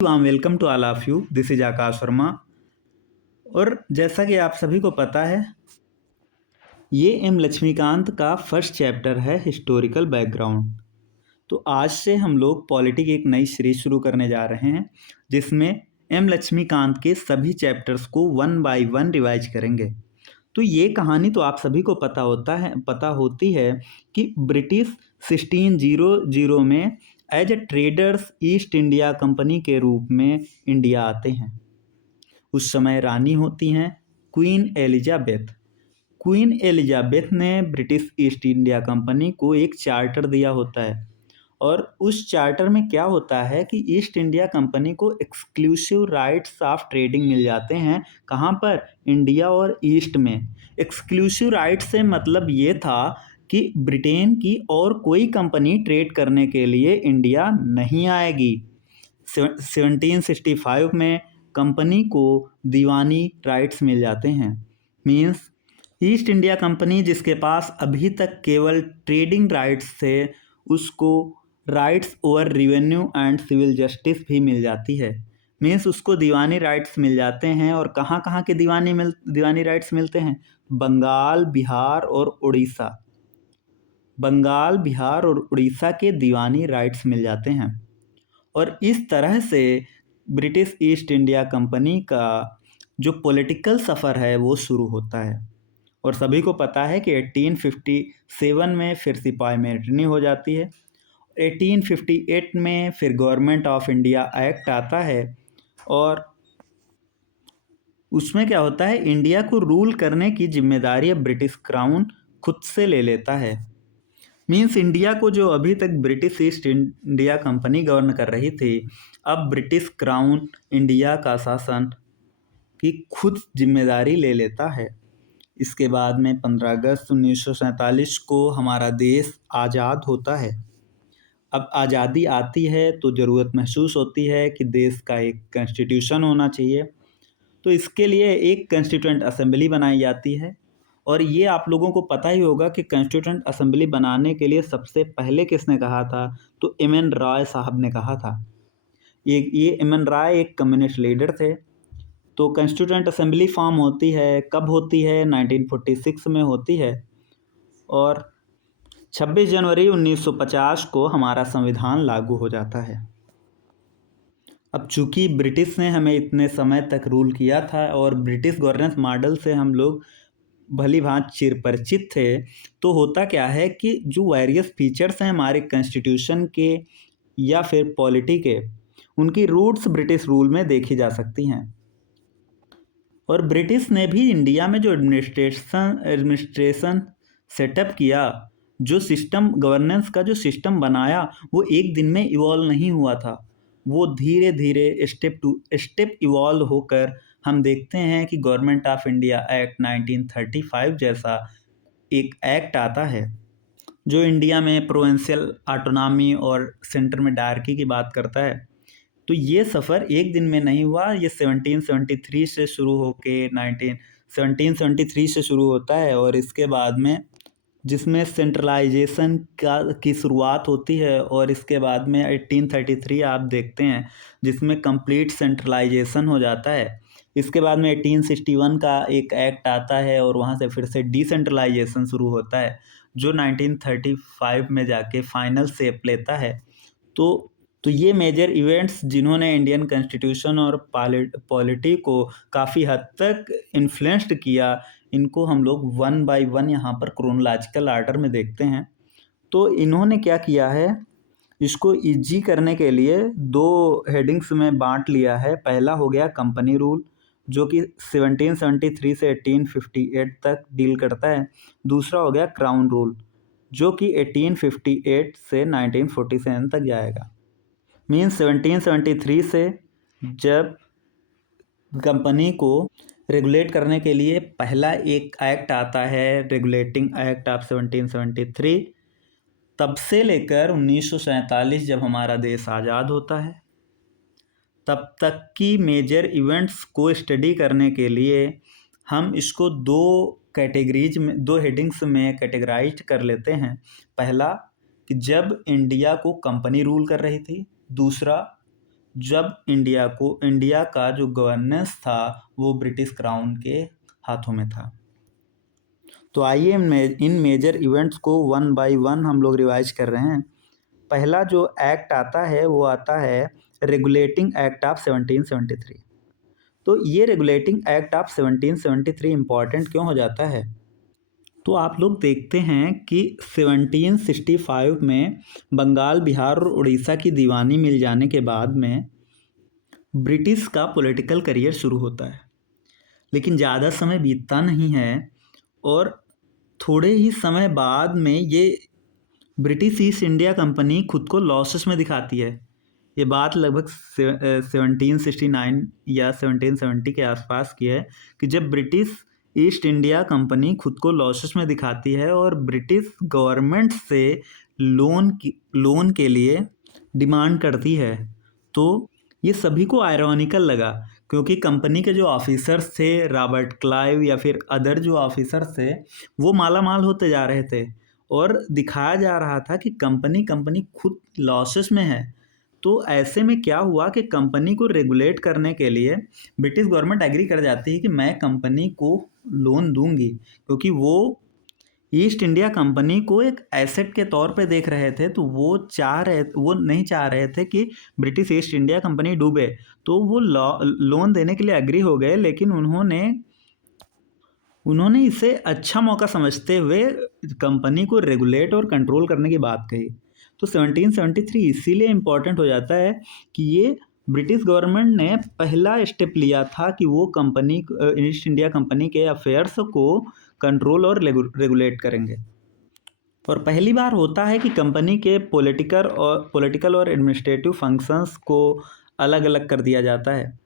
Welcome to all of you. This is Akash Verma. और जैसा कि आप सभी को पता है, ये एम लक्ष्मीकांत का फर्स्ट चैप्टर है हिस्टोरिकल बैकग्राउंड। तो आज से हम लोग पॉलिटी की एक नई सीरीज शुरू करने जा रहे हैं, जिसमें एम लक्ष्मीकांत के सभी चैप्टर्स को वन बाय वन रिवाइज करेंगे। तो ये कहानी तो आप सभी को पता होती है कि ब्रिटिश 1600 में as a traders East India Company के रूप में इंडिया आते हैं। उस समय रानी होती हैं क्वीन एलिजाबेथ। क्वीन एलिजाबेथ ने ब्रिटिश ईस्ट इंडिया कंपनी को एक चार्टर दिया होता है, और उस चार्टर में क्या होता है कि ईस्ट इंडिया कंपनी को एक्सक्लूसिव राइट्स ऑफ ट्रेडिंग मिल जाते हैं। कहाँ पर? इंडिया और ईस्ट में। एक्सक्लूसिव राइट्स से मतलब ये था कि ब्रिटेन की और कोई कंपनी ट्रेड करने के लिए इंडिया नहीं आएगी। 1765 में कंपनी को दीवानी राइट्स मिल जाते हैं। मीन्स ईस्ट इंडिया कंपनी जिसके पास अभी तक केवल ट्रेडिंग राइट्स थे, उसको rights over revenue and civil justice भी मिल जाती है। मीन्स उसको दीवानी राइट्स मिल जाते हैं। और कहाँ कहाँ के दीवानी राइट्स मिलते हैं? बंगाल, बिहार और उड़ीसा। बंगाल, बिहार और उड़ीसा के दीवानी राइट्स मिल जाते हैं। और इस तरह से ब्रिटिश ईस्ट इंडिया कंपनी का जो पॉलिटिकल सफ़र है वो शुरू होता है। और सभी को पता है कि 1857 में फिर सिपाही मेंटनी हो जाती है। 1858 में फिर गवर्नमेंट ऑफ इंडिया एक्ट आता है, और उसमें क्या होता है, इंडिया को रूल करने की जिम्मेदारी अब ब्रिटिश क्राउन खुद से ले लेता है। मीन्स इंडिया को जो अभी तक British east India company govern कर रही थी, अब ब्रिटिश क्राउन इंडिया का शासन की खुद जिम्मेदारी ले लेता है। इसके बाद में 15 अगस्त 1947 को हमारा देश आज़ाद होता है। अब आज़ादी आती है तो ज़रूरत महसूस होती है कि देश का एक कॉन्स्टिट्यूशन होना चाहिए। तो इसके लिए एक कॉन्स्टिट्यूएंट असेंबली बनाई जाती है। और ये आप लोगों को पता ही होगा कि कॉन्स्टिट्यूएंट असेंबली बनाने के लिए सबसे पहले किसने कहा था? तो एम एन रॉय साहब ने कहा था। ये एम एन रॉय एक कम्युनिस्ट लीडर थे। तो कॉन्स्टिट्यूएंट असेंबली फॉर्म होती है, कब होती है? 1946 में होती है। और 26 जनवरी 1950 को हमारा संविधान लागू हो जाता है। अब चूंकि ब्रिटिश ने हमें इतने समय तक रूल किया था और ब्रिटिश गवर्नेंस मॉडल से हम लोग भली भांति चिरपरिचित थे, तो होता क्या है कि जो वेरियस फीचर्स हैं हमारे कॉन्स्टिट्यूशन के या फिर पॉलिटी के, उनकी रूट्स ब्रिटिश रूल में देखी जा सकती हैं। और ब्रिटिश ने भी इंडिया में जो एडमिनिस्ट्रेशन सेटअप किया, जो सिस्टम गवर्नेंस का जो सिस्टम बनाया, वो एक दिन में इवॉल्व नहीं हुआ था। वो धीरे धीरे स्टेप टू स्टेप इवॉल्व होकर हम देखते हैं कि गवर्नमेंट ऑफ इंडिया एक्ट 1935 जैसा एक एक्ट आता है, जो इंडिया में प्रोविंशियल ऑटोनॉमी और सेंटर में डायरकी की बात करता है। तो ये सफ़र एक दिन में नहीं हुआ। ये 1773 से शुरू होके 1773 से शुरू होता है, और इसके बाद में जिसमें सेंट्रलाइजेशन की शुरुआत होती है, और इसके बाद में 1833 आप देखते हैं जिसमें कंप्लीट सेंट्रलाइजेशन हो जाता है। इसके बाद में 1861 का एक एक्ट आता है, और वहाँ से फिर से डिसेंट्रलाइजेशन शुरू होता है, जो 1935 में जाके फाइनल शेप लेता है। तो ये मेजर इवेंट्स जिन्होंने इंडियन कॉन्स्टिट्यूशन और पॉलिटी को काफ़ी हद तक इन्फ्लुएंस्ड किया, इनको हम लोग वन बाय वन यहाँ पर क्रोनोलॉजिकल ऑर्डर में देखते हैं। तो इन्होंने क्या किया है, इसको इजी करने के लिए दो हेडिंग्स में बांट लिया है। पहला हो गया कंपनी रूल, जो कि 1773 से 1858 तक डील करता है। दूसरा हो गया क्राउन रूल, जो कि 1858 से 1947 तक जाएगा। मीन्स 1773 से जब कंपनी को रेगुलेट करने के लिए पहला एक एक्ट आता है, रेगुलेटिंग एक्ट ऑफ 1773, तब से लेकर 1947 जब हमारा देश आज़ाद होता है, तब तक की मेजर इवेंट्स को स्टडी करने के लिए हम इसको दो कैटेगरीज में, दो हेडिंग्स में कैटेगराइज कर लेते हैं। पहला कि जब इंडिया को कंपनी रूल कर रही थी, दूसरा जब इंडिया का जो गवर्नेंस था वो ब्रिटिश क्राउन के हाथों में था। तो आइए इन मेजर इवेंट्स को वन बाय वन हम लोग रिवाइज कर रहे हैं। पहला जो एक्ट आता है वो आता है रेगुलेटिंग एक्ट ऑफ 1773। तो ये रेगुलेटिंग एक्ट ऑफ 1773 इम्पॉर्टेंट क्यों हो जाता है? तो आप लोग देखते हैं कि 1765 में बंगाल, बिहार और उड़ीसा की दीवानी मिल जाने के बाद में ब्रिटिश का पॉलिटिकल करियर शुरू होता है। लेकिन ज़्यादा समय बीतता नहीं है और थोड़े ही समय बाद में ये ब्रिटिश ईस्ट इंडिया कंपनी खुद को लॉसेस में दिखाती है। ये बात लगभग 1769 या 1770 के आसपास की है कि जब ब्रिटिश ईस्ट इंडिया कंपनी खुद को लॉसेस में दिखाती है और ब्रिटिश गवर्नमेंट से लोन के लिए डिमांड करती है। तो ये सभी को आयरॉनिकल लगा, क्योंकि कंपनी के जो ऑफिसर्स थे, रॉबर्ट क्लाइव या फिर अदर जो ऑफिसर्स थे, वो माला माल होते जा रहे थे और दिखाया जा रहा था कि कंपनी खुद लॉसेस में है। तो ऐसे में क्या हुआ कि कंपनी को रेगुलेट करने के लिए ब्रिटिश गवर्नमेंट एग्री कर जाती है कि मैं कंपनी को लोन दूंगी, क्योंकि वो ईस्ट इंडिया कंपनी को एक एसेट के तौर पे देख रहे थे। तो वो नहीं चाह रहे थे कि ब्रिटिश ईस्ट इंडिया कंपनी डूबे। तो वो लोन देने के लिए एग्री हो गए, लेकिन उन्होंने इसे अच्छा मौका समझते हुए कंपनी को रेगुलेट और कंट्रोल करने की बात कही। तो 1773 इसीलिए इम्पॉर्टेंट हो जाता है कि ये ब्रिटिश गवर्नमेंट ने पहला स्टेप लिया था कि वो ईस्ट इंडिया कंपनी के अफेयर्स को कंट्रोल और रेगुलेट करेंगे। और पहली बार होता है कि कंपनी के पॉलिटिकल और एडमिनिस्ट्रेटिव फंक्शंस को अलग अलग कर दिया जाता है।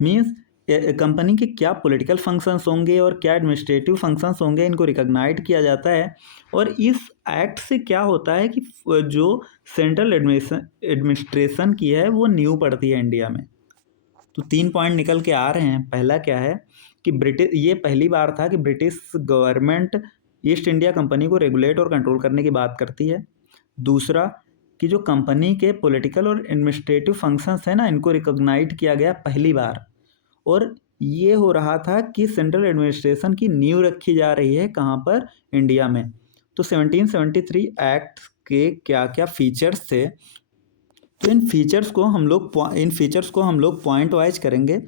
मीन्स कंपनी के क्या पॉलिटिकल फंक्शंस होंगे और क्या एडमिनिस्ट्रेटिव फंक्शंस होंगे, इनको रिकॉग्नाइज किया जाता है। और इस एक्ट से क्या होता है कि जो सेंट्रल एडमिनिस्ट्रेशन की है वो न्यू पड़ती है इंडिया में। तो 3 पॉइंट निकल के आ रहे हैं। पहला क्या है कि ये पहली बार था कि British government east India company को रेगुलेट और कंट्रोल करने की बात करती है। दूसरा कि जो कंपनी के पॉलिटिकल और एडमिनिस्ट्रेटिव फंक्शंस हैं ना, इनको रिकॉग्नाइज किया गया पहली बार। और ये हो रहा था कि सेंट्रल एडमिनिस्ट्रेशन की नींव रखी जा रही है कहाँ पर? इंडिया में। तो 1773 एक्ट के क्या क्या फीचर्स थे, तो इन फीचर्स को हम लोग पॉइंट वाइज करेंगे।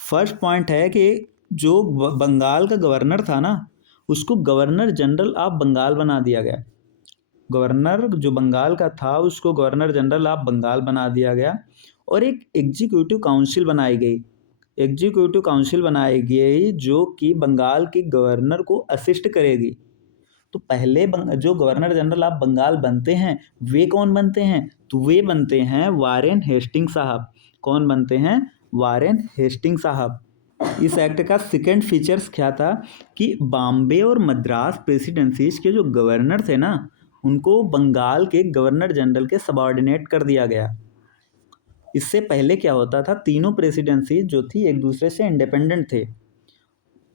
फर्स्ट पॉइंट है कि जो बंगाल का गवर्नर था ना, उसको गवर्नर जनरल ऑफ बंगाल बना दिया गया। गवर्नर जो बंगाल का था उसको गवर्नर जनरल ऑफ बंगाल बना दिया गया और एक एग्जीक्यूटिव काउंसिल बनाई गई जो कि बंगाल के गवर्नर को असिस्ट करेगी। तो पहले जो गवर्नर जनरल ऑफ बंगाल बनते हैं वे कौन बनते हैं? तो वे बनते हैं वारेन हेस्टिंग्स साहब। कौन बनते हैं? वारेन हेस्टिंग्स साहब। इस एक्ट का सेकंड फीचर्स क्या था कि बॉम्बे और मद्रास प्रेसिडेंसीज के जो गवर्नर थे ना, उनको बंगाल के गवर्नर जनरल के सबऑर्डिनेट कर दिया गया। इससे पहले क्या होता था, तीनों प्रेसिडेंसी जो थी एक दूसरे से इंडिपेंडेंट थे।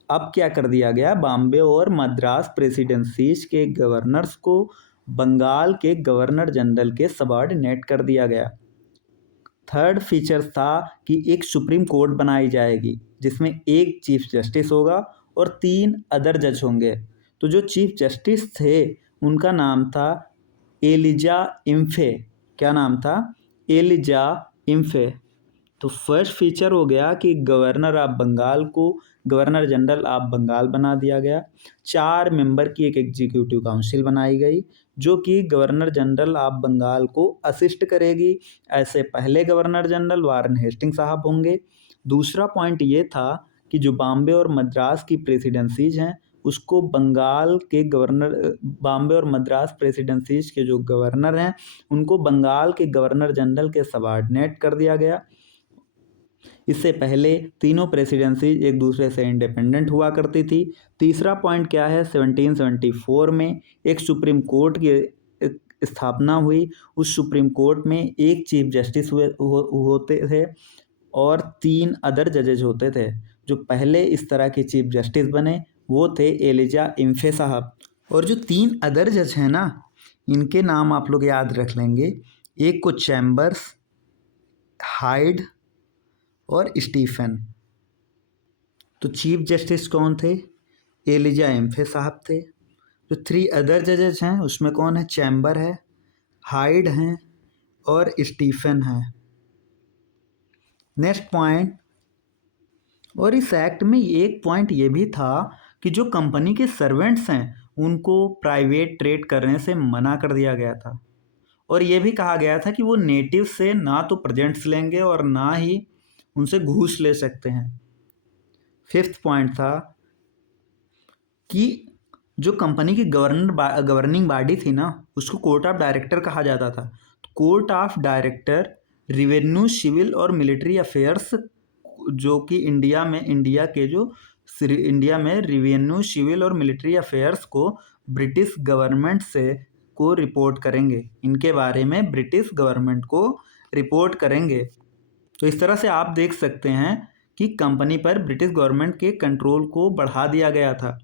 अब क्या कर दिया गया, बॉम्बे और मद्रास प्रेसिडेंसीज के गवर्नर्स को बंगाल के गवर्नर जनरल के सबऑर्डिनेट कर दिया गया। थर्ड फीचर था कि एक सुप्रीम कोर्ट बनाई जाएगी जिसमें एक चीफ जस्टिस होगा और 3 अदर जज होंगे। तो जो चीफ जस्टिस थे उनका नाम था एलिजा इम्फे। क्या नाम था? एलिजा इम्फे। तो फर्स्ट फीचर हो गया कि गवर्नर ऑफ बंगाल को गवर्नर जनरल ऑफ बंगाल बना दिया गया। 4 मेंबर की एक एग्जीक्यूटिव काउंसिल बनाई गई जो कि गवर्नर जनरल ऑफ बंगाल को असिस्ट करेगी। ऐसे पहले गवर्नर जनरल वारेन हेस्टिंग्स साहब होंगे। दूसरा पॉइंट ये था कि जो बॉम्बे और मद्रास की प्रेसिडेंसीज हैं उसको बॉम्बे और मद्रास प्रेसिडेंसीज के जो गवर्नर हैं उनको बंगाल के गवर्नर जनरल के सबऑर्डिनेट कर दिया गया। इससे पहले तीनों प्रेसिडेंसी एक दूसरे से इंडिपेंडेंट हुआ करती थी। तीसरा पॉइंट क्या है, 1774 में एक सुप्रीम कोर्ट की स्थापना हुई। उस सुप्रीम कोर्ट में एक चीफ जस्टिस होते थे और 3 अदर जजेज होते थे। जो पहले इस तरह के चीफ जस्टिस बने वो थे एलिजा इम्फे साहब। और जो 3 अदर जज हैं ना, इनके नाम आप लोग याद रख लेंगे। एक को चैम्बर्स, हाइड और स्टीफन। तो चीफ जस्टिस कौन थे? एलिजा एम्फे साहब थे। जो 3 अदर जजेस हैं उसमें कौन है? चैम्बर है, हाइड हैं और स्टीफन हैं। नेक्स्ट पॉइंट, और इस एक्ट में एक पॉइंट ये भी था कि जो कंपनी के सर्वेंट्स हैं उनको प्राइवेट ट्रेड करने से मना कर दिया गया था, और ये भी कहा गया था कि वो नेटिव से ना तो प्रेजेंट्स लेंगे और ना ही उनसे घूस ले सकते हैं। 5th पॉइंट था कि जो कंपनी की गवर्निंग बॉडी थी ना उसको कोर्ट ऑफ डायरेक्टर कहा जाता था। तो court of director revenue, civil और मिलिट्री अफेयर्स, जो कि इंडिया में रिवेन्यू, सिविल और मिलिट्री अफेयर्स को ब्रिटिश गवर्नमेंट से को रिपोर्ट करेंगे। इनके बारे में ब्रिटिश गवर्नमेंट को रिपोर्ट करेंगे। तो इस तरह से आप देख सकते हैं कि कंपनी पर ब्रिटिश गवर्नमेंट के कंट्रोल को बढ़ा दिया गया था।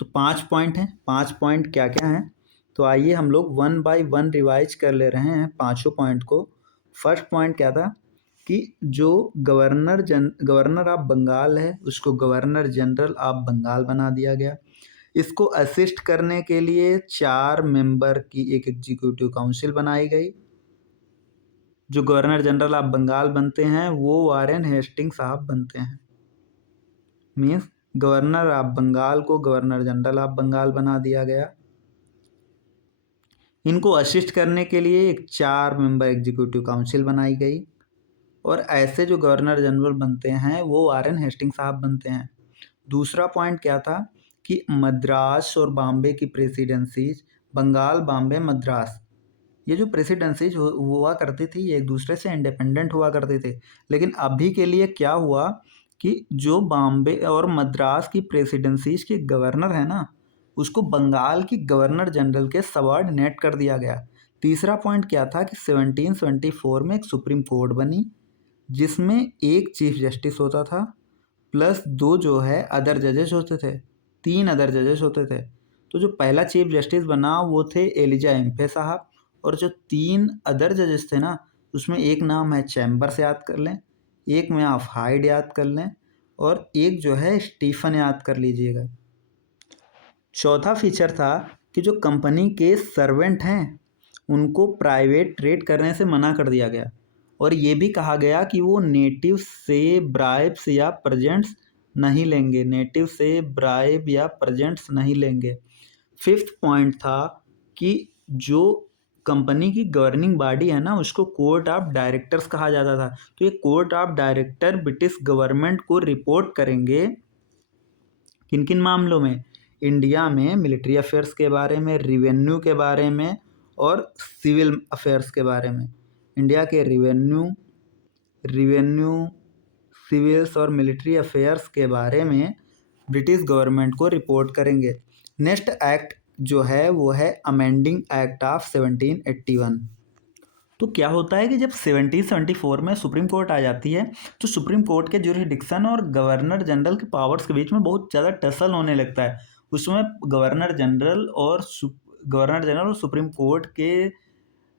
तो 5 पॉइंट हैं। 5 पॉइंट क्या क्या हैं? तो आइए हम लोग 1 बाय 1 रिवाइज कर ले रहे हैं पाँचों पॉइंट को। फर्स्ट पॉइंट क्या था कि जो गवर्नर ऑफ बंगाल है उसको गवर्नर जनरल ऑफ बंगाल बना दिया गया। इसको असिस्ट करने के लिए 4 मेंबर की एक एग्जीक्यूटिव काउंसिल बनाई गई। जो गवर्नर जनरल ऑफ बंगाल बनते हैं वो वारेन हेस्टिंग्स साहब बनते हैं। मीन्स गवर्नर ऑफ बंगाल को गवर्नर जनरल ऑफ बंगाल बना दिया गया। इनको असिस्ट करने के लिए एक 4 मेंबर एग्जीक्यूटिव काउंसिल बनाई गई, और ऐसे जो गवर्नर जनरल बनते हैं वो वारेन हेस्टिंग्स साहब बनते हैं। दूसरा पॉइंट क्या था कि मद्रास और बॉम्बे की प्रेसिडेंसीज, बंगाल, बॉम्बे, मद्रास, ये जो प्रेसिडेंसीज हुआ करती थी ये एक दूसरे से इंडिपेंडेंट हुआ करते थे। लेकिन अभी के लिए क्या हुआ कि जो बॉम्बे और मद्रास की प्रेसिडेंसीज के गवर्नर है ना उसको बंगाल की गवर्नर जनरल के सबऑर्डिनेट कर दिया गया। तीसरा पॉइंट क्या था कि 1774 में एक सुप्रीम कोर्ट बनी जिसमें एक चीफ जस्टिस होता था प्लस 2 जो है अदर जजेस होते थे, 3 अदर जजेस होते थे। तो जो पहला चीफ जस्टिस बना वो थे एलिजा एम्फे साहब, और जो 3 अदर जजेस थे ना उसमें एक नाम है चैम्बर्स, याद कर लें, एक में आप हाइड याद कर लें, और एक जो है स्टीफन याद कर लीजिएगा। चौथा फीचर था कि जो कंपनी के सर्वेंट हैं उनको प्राइवेट ट्रेड करने से मना कर दिया गया, और ये भी कहा गया कि वो नेटिव से ब्राइब्स या प्रेजेंट्स नहीं लेंगे, नेटिव से ब्राइब या प्रेजेंट्स नहीं लेंगे। 5th पॉइंट था कि जो कंपनी की गवर्निंग बॉडी है ना उसको कोर्ट ऑफ डायरेक्टर्स कहा जाता था। तो ये court of director British government को रिपोर्ट करेंगे किन किन मामलों में? इंडिया में मिलिट्री अफेयर्स के बारे में, रिवेन्यू के बारे में और सिविल अफेयर्स के बारे में। इंडिया के रिवेन्यू, सिविल्स और मिलिट्री अफेयर्स के बारे में ब्रिटिश गवर्नमेंट को रिपोर्ट करेंगे। नेक्स्ट एक्ट जो है वो है अमेंडिंग एक्ट ऑफ 1781। तो क्या होता है कि जब 1774 में सुप्रीम कोर्ट आ जाती है तो सुप्रीम कोर्ट के ज्यूरिसडिक्शन और गवर्नर जनरल के पावर्स के बीच में बहुत ज़्यादा टसल होने लगता है। उसमें गवर्नर जनरल और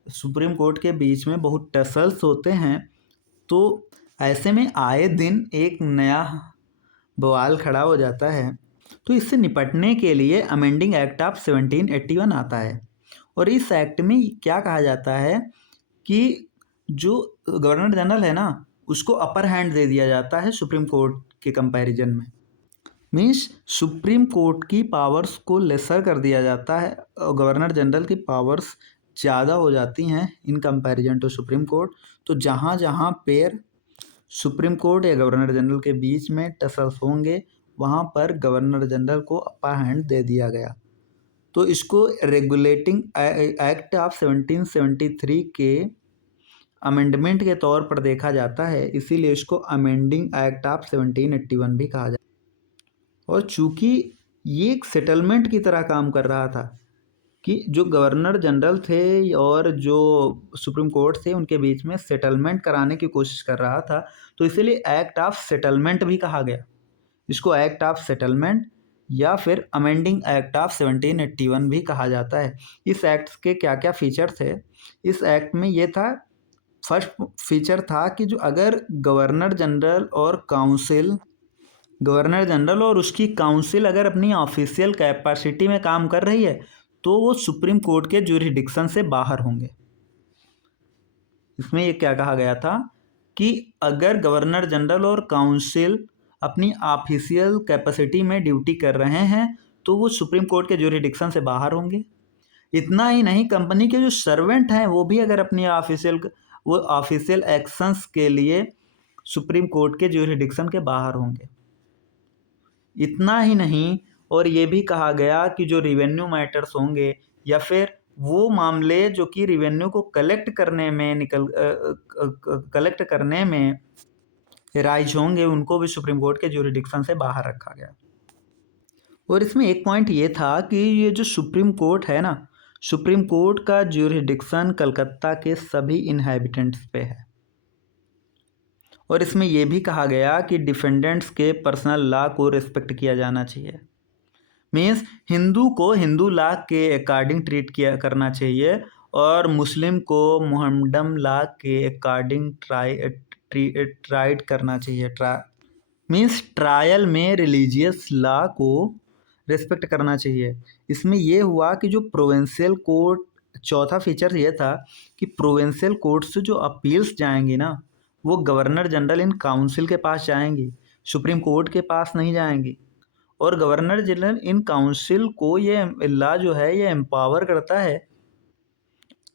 सुप्रीम कोर्ट के बीच में बहुत टसल्स होते हैं। तो ऐसे में आए दिन एक नया बवाल खड़ा हो जाता है। तो इससे निपटने के लिए अमेंडिंग एक्ट ऑफ 1781 आता है, और इस एक्ट में क्या कहा जाता है कि जो गवर्नर जनरल है ना उसको अपर हैंड दे दिया जाता है सुप्रीम कोर्ट के कंपैरिजन में। मीन्स सुप्रीम कोर्ट की पावर्स को लेसर कर दिया जाता है और गवर्नर जनरल की पावर्स ज़्यादा हो जाती हैं in comparison to Supreme Court. तो जहाँ जहाँ पेयर सुप्रीम कोर्ट या गवर्नर जनरल के बीच में टसल्स होंगे वहाँ पर गवर्नर जनरल को अपर हैंड दे दिया गया। तो इसको रेगुलेटिंग एक्ट ऑफ 1773 के अमेंडमेंट के तौर पर देखा जाता है, इसीलिए इसको अमेंडिंग एक्ट ऑफ 1781 भी कहा जाता है। और चूंकि ये एक सेटलमेंट की तरह काम कर रहा था कि जो गवर्नर जनरल थे और जो सुप्रीम कोर्ट थे उनके बीच में सेटलमेंट कराने की कोशिश कर रहा था, तो इसीलिए एक्ट ऑफ सेटलमेंट भी कहा गया। इसको एक्ट ऑफ सेटलमेंट या फिर अमेंडिंग एक्ट ऑफ 1781 भी कहा जाता है। इस एक्ट के क्या क्या फीचर थे? इस एक्ट में ये था फर्स्ट फीचर था कि जो अगर गवर्नर जनरल और उसकी काउंसिल अगर अपनी ऑफिशियल कैपेसिटी में काम कर रही है तो वो सुप्रीम कोर्ट के ज्यूरिडिक्शन से बाहर होंगे। इसमें ये क्या कहा गया था कि अगर गवर्नर जनरल और काउंसिल अपनी ऑफिशियल कैपेसिटी में ड्यूटी कर रहे हैं तो वो सुप्रीम कोर्ट के ज्यूरिडिक्शन से बाहर होंगे। इतना ही नहीं, कंपनी के जो सर्वेंट हैं वो भी अगर अपनी ऑफिशियल एक्शंस के लिए सुप्रीम कोर्ट के ज्यूरिडिक्शन के बाहर होंगे। इतना ही नहीं, और ये भी कहा गया कि जो रिवेन्यू मैटर्स होंगे या फिर वो मामले जो कि रिवेन्यू को कलेक्ट करने में राइज होंगे, उनको भी सुप्रीम कोर्ट के ज्यूरिडिक्शन से बाहर रखा गया। और इसमें एक पॉइंट ये था कि ये जो सुप्रीम कोर्ट है ना, सुप्रीम कोर्ट का ज्यूरिडिक्शन कलकत्ता के सभी इनहैबिटेंट्स पे है। और इसमें यह भी कहा गया कि डिफेंडेंट्स के पर्सनल लॉ को रिस्पेक्ट किया जाना चाहिए। मीन्स हिंदू को हिंदू लॉ के अकॉर्डिंग ट्रीट करना चाहिए और मुस्लिम को मोहम्मडन लॉ के अकॉर्डिंग ट्राइट करना चाहिए। मीन्स ट्रायल में रिलीजियस लॉ को रिस्पेक्ट करना चाहिए। इसमें यह हुआ कि जो प्रोविंशियल कोर्ट, चौथा फीचर ये था कि प्रोविंशियल कोर्ट से जो अपील्स जाएंगी ना, वो गवर्नर जनरल इन काउंसिल के पास जाएंगी, सुप्रीम कोर्ट के पास नहीं जाएंगी। और गवर्नर जनरल इन काउंसिल को ये लॉ जो है ये एम्पावर करता है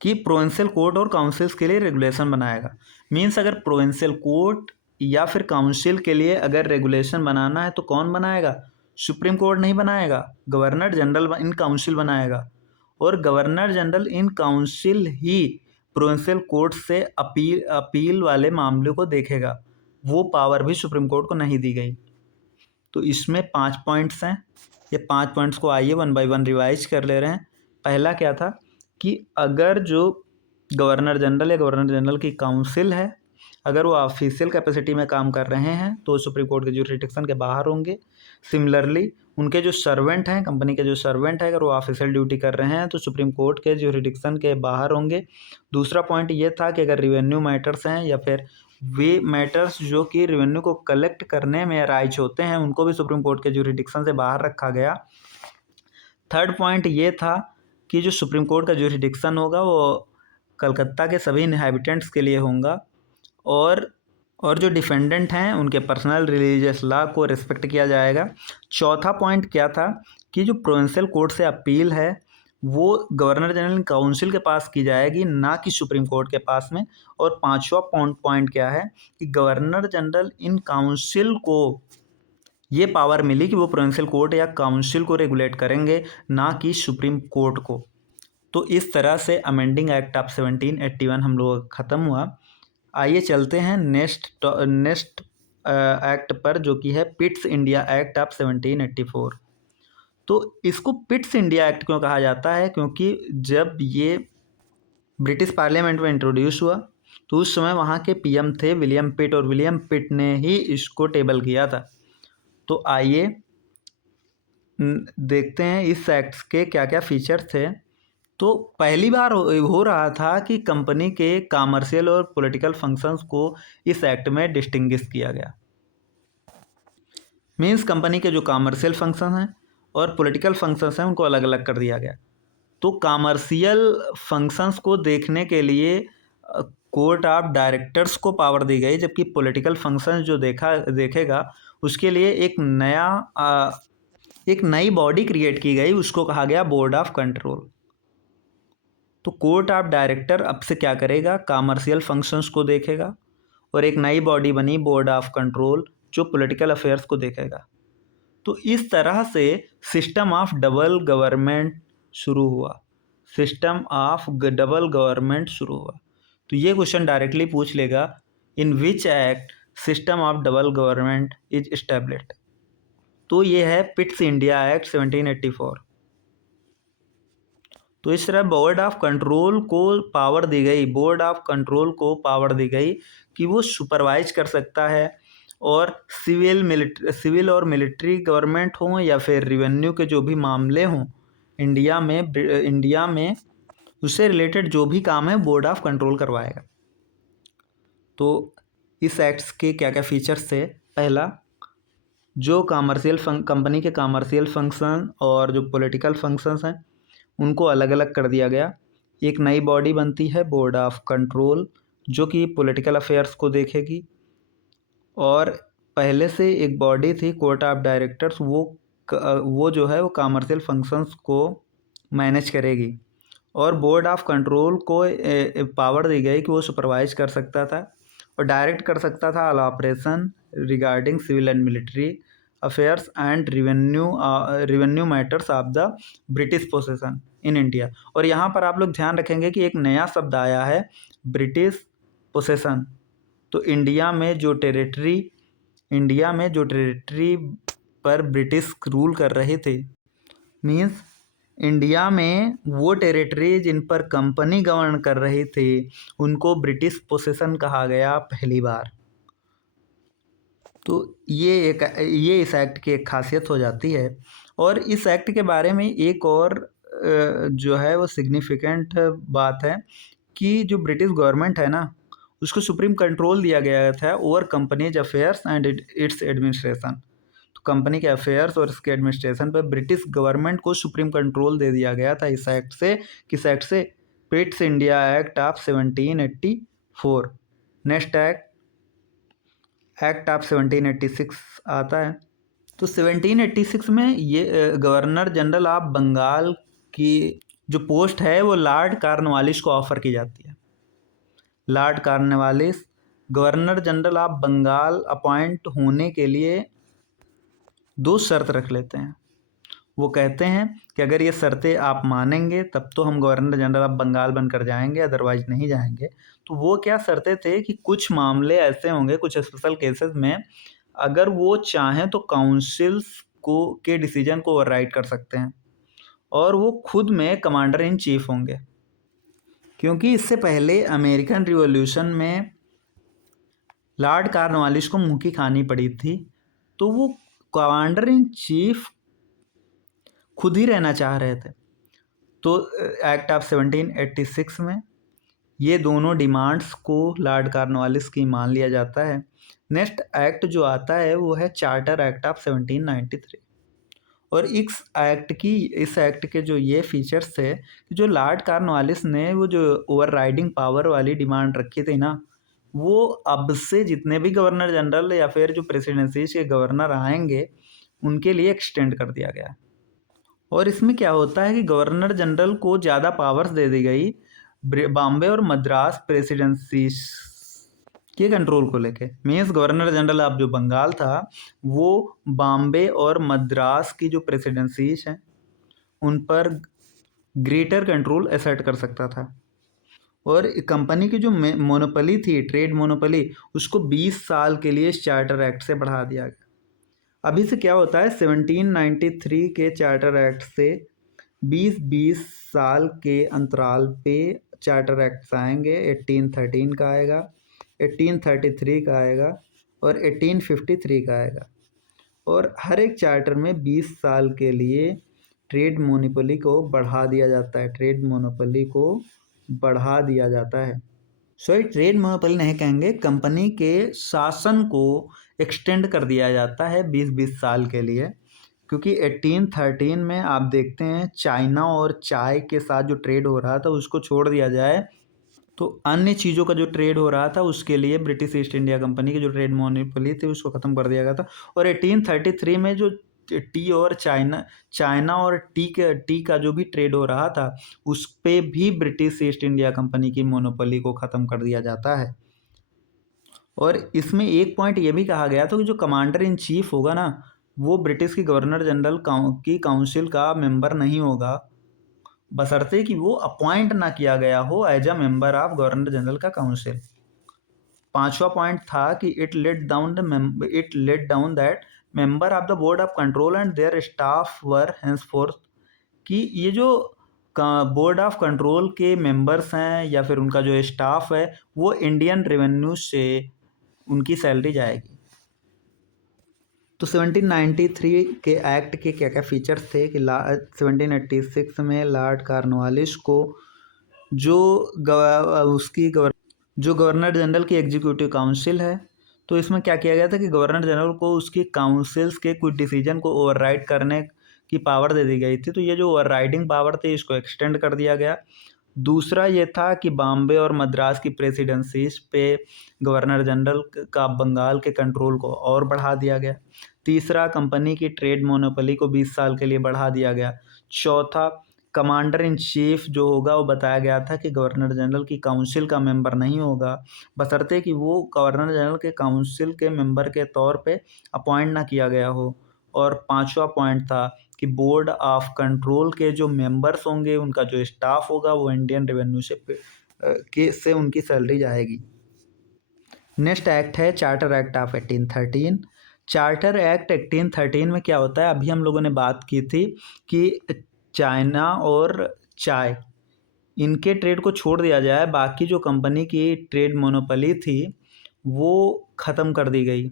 कि प्रोविंशियल कोर्ट और काउंसिल्स के लिए रेगुलेशन बनाएगा। मीन्स अगर प्रोविंशियल कोर्ट या फिर काउंसिल के लिए अगर रेगुलेशन बनाना है तो कौन बनाएगा? सुप्रीम कोर्ट नहीं बनाएगा, गवर्नर जनरल इन काउंसिल बनाएगा। और governor general in council he provincial court से अपील वाले मामले को देखेगा। वो पावर भी सुप्रीम कोर्ट को नहीं दी गई। तो इसमें 5 पॉइंट्स हैं। ये 5 पॉइंट्स को आइए 1 बाय 1 रिवाइज कर ले रहे हैं। पहला क्या था कि अगर जो गवर्नर जनरल या गवर्नर जनरल की काउंसिल है, अगर वो ऑफिशियल कैपेसिटी में काम कर रहे हैं तो सुप्रीम कोर्ट के ज्यूरिडिक्शन के बाहर होंगे। सिमिलरली उनके जो सर्वेंट हैं, कंपनी के जो सर्वेंट हैं, अगर वो ऑफिशियल ड्यूटी कर रहे हैं तो सुप्रीम कोर्ट के ज्यूरिडिक्शन के बाहर होंगे। दूसरा पॉइंट ये था कि अगर रिवेन्यू मैटर्स हैं या फिर वे मैटर्स जो कि रेवेन्यू को कलेक्ट करने में राइज होते हैं, उनको भी सुप्रीम कोर्ट के ज्यूरिडिक्शन से बाहर रखा गया। थर्ड पॉइंट ये था कि जो सुप्रीम कोर्ट का ज्यूरिडिक्शन होगा वो कलकत्ता के सभी इनहैबिटेंट्स के लिए होगा और जो डिफेंडेंट हैं उनके पर्सनल रिलीजियस लॉ को रिस्पेक्ट किया जाएगा। चौथा पॉइंट क्या था कि जो प्रोविंशियल कोर्ट से अपील है वो गवर्नर जनरल काउंसिल के पास की जाएगी, ना कि सुप्रीम कोर्ट के पास में। और पांचवा पॉइंट क्या है कि गवर्नर जनरल इन काउंसिल को ये पावर मिली कि वो प्रोविंशियल कोर्ट या काउंसिल को रेगुलेट करेंगे, ना कि सुप्रीम कोर्ट को। तो इस तरह से अमेंडिंग एक्ट ऑफ 1781 हम लोग ख़त्म हुआ। आइए चलते हैं नेक्स्ट एक्ट पर, जो कि है पिट्स इंडिया एक्ट ऑफ 1784। तो इसको पिट्स इंडिया एक्ट क्यों कहा जाता है? क्योंकि जब ये ब्रिटिश पार्लियामेंट में इंट्रोड्यूस हुआ तो उस समय वहाँ के पीएम थे विलियम पिट, और विलियम पिट ने ही इसको टेबल किया था। तो आइए देखते हैं इस एक्ट के क्या क्या फीचर थे। तो पहली बार हो रहा था कि कंपनी के कॉमर्शियल और पॉलिटिकल फंक्शंस को इस एक्ट में डिस्टिंग्विश किया गया। मीन्स कंपनी के जो कॉमर्शियल फंक्शन हैं और पॉलिटिकल फंक्शंस हैं उनको अलग अलग कर दिया गया। तो कॉमर्शियल फंक्शंस को देखने के लिए कोर्ट ऑफ डायरेक्टर्स को पावर दी गई, जबकि पॉलिटिकल फंक्शंस जो देखेगा उसके लिए एक नई बॉडी क्रिएट की गई, उसको कहा गया बोर्ड ऑफ कंट्रोल। तो कोर्ट ऑफ डायरेक्टर अब से क्या करेगा? कॉमर्शियल फंक्शंस को देखेगा, और एक नई बॉडी बनी बोर्ड ऑफ कंट्रोल जो पॉलिटिकल अफेयर्स को देखेगा। तो इस तरह से सिस्टम ऑफ डबल गवर्नमेंट शुरू हुआ। तो ये क्वेश्चन डायरेक्टली पूछ लेगा, in which act system of double government is established. तो ये है पिट्स इंडिया एक्ट 1784। तो इस तरह बोर्ड ऑफ कंट्रोल को पावर दी गई कि वो सुपरवाइज कर सकता है, और सिविल और मिलिट्री गवर्नमेंट हों या फिर रिवेन्यू के जो भी मामले हों इंडिया में उससे रिलेटेड जो भी काम है बोर्ड ऑफ कंट्रोल करवाएगा। तो इस एक्ट्स के क्या क्या फीचर्स थे? पहला, जो कंपनी के कॉमर्शियल फंक्शन और जो पॉलिटिकल फंक्शंस हैं उनको अलग अलग कर दिया गया। एक नई बॉडी बनती है, बोर्ड ऑफ कंट्रोल, जो कि पॉलिटिकल अफेयर्स को देखेगी। और पहले से एक बॉडी थी, कोर्ट ऑफ डायरेक्टर्स, वो जो है वो कॉमर्शियल फंक्शंस को मैनेज करेगी। और बोर्ड ऑफ कंट्रोल को पावर दी गई कि वो सुपरवाइज कर सकता था और डायरेक्ट कर सकता था all operation regarding civil and military affairs and revenue matters of the British possession in India. और यहाँ पर आप लोग ध्यान रखेंगे कि एक नया शब्द आया है, ब्रिटिश पोसेशन। तो इंडिया में जो टेरिटरी पर ब्रिटिश रूल कर रहे थे, मीन्स इंडिया में वो टेरिटरी जिन पर कंपनी गवर्न कर रहे थे उनको ब्रिटिश पोसेशन कहा गया पहली बार। तो ये इस एक्ट की एक खासियत हो जाती है। और इस एक्ट के बारे में एक और जो है वो सिग्निफिकेंट बात है कि जो ब्रिटिश गवर्नमेंट है ना, उसको सुप्रीम कंट्रोल दिया गया था over companies affairs and it's administration. तो कंपनी के अफेयर्स और इसके एडमिनिस्ट्रेशन पर ब्रिटिश गवर्नमेंट को सुप्रीम कंट्रोल दे दिया गया था इस एक्ट से। किस एक्ट से? Pitt's India act of 1784। Next act of 1786 आता है। तो 1786 में ये गवर्नर जनरल ऑफ बंगाल की जो पोस्ट है वो लॉर्ड कॉर्नवालिस को ऑफर की जाती है। Lord Cornwallis governor general of Bengal appoint होने के लिए 2 शर्त रख लेते हैं। वो कहते हैं कि अगर ये शर्तें आप मानेंगे तब तो हम गवर्नर जनरल ऑफ बंगाल बनकर जाएंगे, अदरवाइज नहीं जाएंगे। तो वो क्या शर्तें थे कि कुछ मामले ऐसे होंगे, कुछ स्पेशल केसेस में अगर वो चाहें तो काउंसिल्स के डिसीजन को ओवरराइड कर सकते हैं और वो खुद में कमांडर इन चीफ होंगे। क्योंकि इससे पहले अमेरिकन रिवॉल्यूशन में लॉर्ड कॉर्नवालिस को मुंह की खानी पड़ी थी, तो वो कमांडर इन चीफ खुद ही रहना चाह रहे थे। तो एक्ट ऑफ 1786 में ये दोनों डिमांड्स को लॉर्ड कॉर्नवालिस की मान लिया जाता है। नेक्स्ट एक्ट जो आता है वो है चार्टर एक्ट ऑफ 1793। और इस एक्ट के जो ये फीचर्स थे कि जो लॉर्ड कॉर्नवालिस ने वो जो ओवर राइडिंग पावर वाली डिमांड रखी थी ना, वो अब से जितने भी गवर्नर जनरल या फिर जो प्रेसिडेंसी के गवर्नर आएंगे उनके लिए एक्सटेंड कर दिया गया। और इसमें क्या होता है कि गवर्नर जनरल को ज़्यादा पावर्स दे दी गई बॉम्बे और मद्रास प्रेसिडेंसी के कंट्रोल को लेके। मीन्स गवर्नर जनरल ऑफ जो बंगाल था वो बॉम्बे और मद्रास की जो प्रेसिडेंसीज हैं उन पर ग्रेटर कंट्रोल असर्ट कर सकता था। और कंपनी की जो मोनोपोली थी, ट्रेड मोनोपोली, उसको 20 साल के लिए इस चार्टर एक्ट से बढ़ा दिया गया। अभी से क्या होता है, 1793 के चार्टर एक्ट से 20-20 साल के अंतराल पे चार्टर एक्ट्स आएंगे। 1813 का आएगा, 1833 का आएगा और 1853 का आएगा। और हर एक चार्टर में 20 साल के लिए ट्रेड मोनोपोली को बढ़ा दिया जाता है। ट्रेड मोनोपोली को बढ़ा दिया जाता है। सॉरी, ट्रेड मोनोपोली नहीं कहेंगे, कंपनी के शासन को एक्सटेंड कर दिया जाता है 20-20 साल के लिए। क्योंकि 1813 में आप देखते हैं चाइना और चाय के साथ जो ट्रेड हो रहा था उसको छोड़ दिया जाए, तो अन्य चीज़ों का जो ट्रेड हो रहा था उसके लिए ब्रिटिश ईस्ट इंडिया कंपनी की जो ट्रेड मोनोपोली थी उसको ख़त्म कर दिया गया था। और 1833 में जो टी और चाइना और टी का जो भी ट्रेड हो रहा था उस पर भी ब्रिटिश ईस्ट इंडिया कंपनी की मोनोपोली को ख़त्म कर दिया जाता है। और इसमें एक पॉइंट ये भी कहा गया था कि जो कमांडर इन चीफ होगा ना, वो ब्रिटिश की गवर्नर जनरल की काउंसिल का मेंबर नहीं होगा, बशर्ते कि वो अपॉइंट ना किया गया हो as a member of governor general का काउंसिल। 5वां पॉइंट था कि it let down that member of the board of control and their staff were henceforth, कि ये जो बोर्ड ऑफ कंट्रोल के मेंबर्स हैं या फिर उनका जो स्टाफ है वो इंडियन रेवेन्यू से उनकी सैलरी जाएगी। तो 1793 के एक्ट के क्या क्या फीचर्स थे कि 1786 में लॉर्ड कॉर्नवालिस को जो जो गवर्नर जनरल की एग्जीक्यूटिव काउंसिल है, तो इसमें क्या किया गया था कि गवर्नर जनरल को उसकी काउंसिल्स के कुछ डिसीजन को ओवरराइड करने की पावर दे दी गई थी। तो ये जो ओवरराइडिंग पावर थी इसको एक्सटेंड कर दिया गया। दूसरा ये था कि बॉम्बे और मद्रास की प्रेसिडेंसीज पे गवर्नर जनरल का बंगाल के कंट्रोल को और बढ़ा दिया गया। तीसरा, कंपनी की ट्रेड मोनोपोली को 20 साल के लिए बढ़ा दिया गया। चौथा, कमांडर इन चीफ जो होगा वो बताया गया था कि गवर्नर जनरल की काउंसिल का मेंबर नहीं होगा, बशर्ते कि वो गवर्नर जनरल के काउंसिल के मेंबर के तौर पे अपॉइंट ना किया गया हो। और पांचवा पॉइंट था कि बोर्ड ऑफ कंट्रोल के जो मेंबर्स होंगे, उनका जो स्टाफ होगा वो इंडियन रेवेन्यू से उनकी सैलरी जाएगी। नेक्स्ट एक्ट है charter act of 1813। Charter act 1813 में क्या होता है, अभी हम लोगों ने बात की थी कि चाइना और चाय इनके ट्रेड को छोड़ दिया जाए, बाकी जो कंपनी की ट्रेड मोनोपोली थी वो ख़त्म कर दी गई।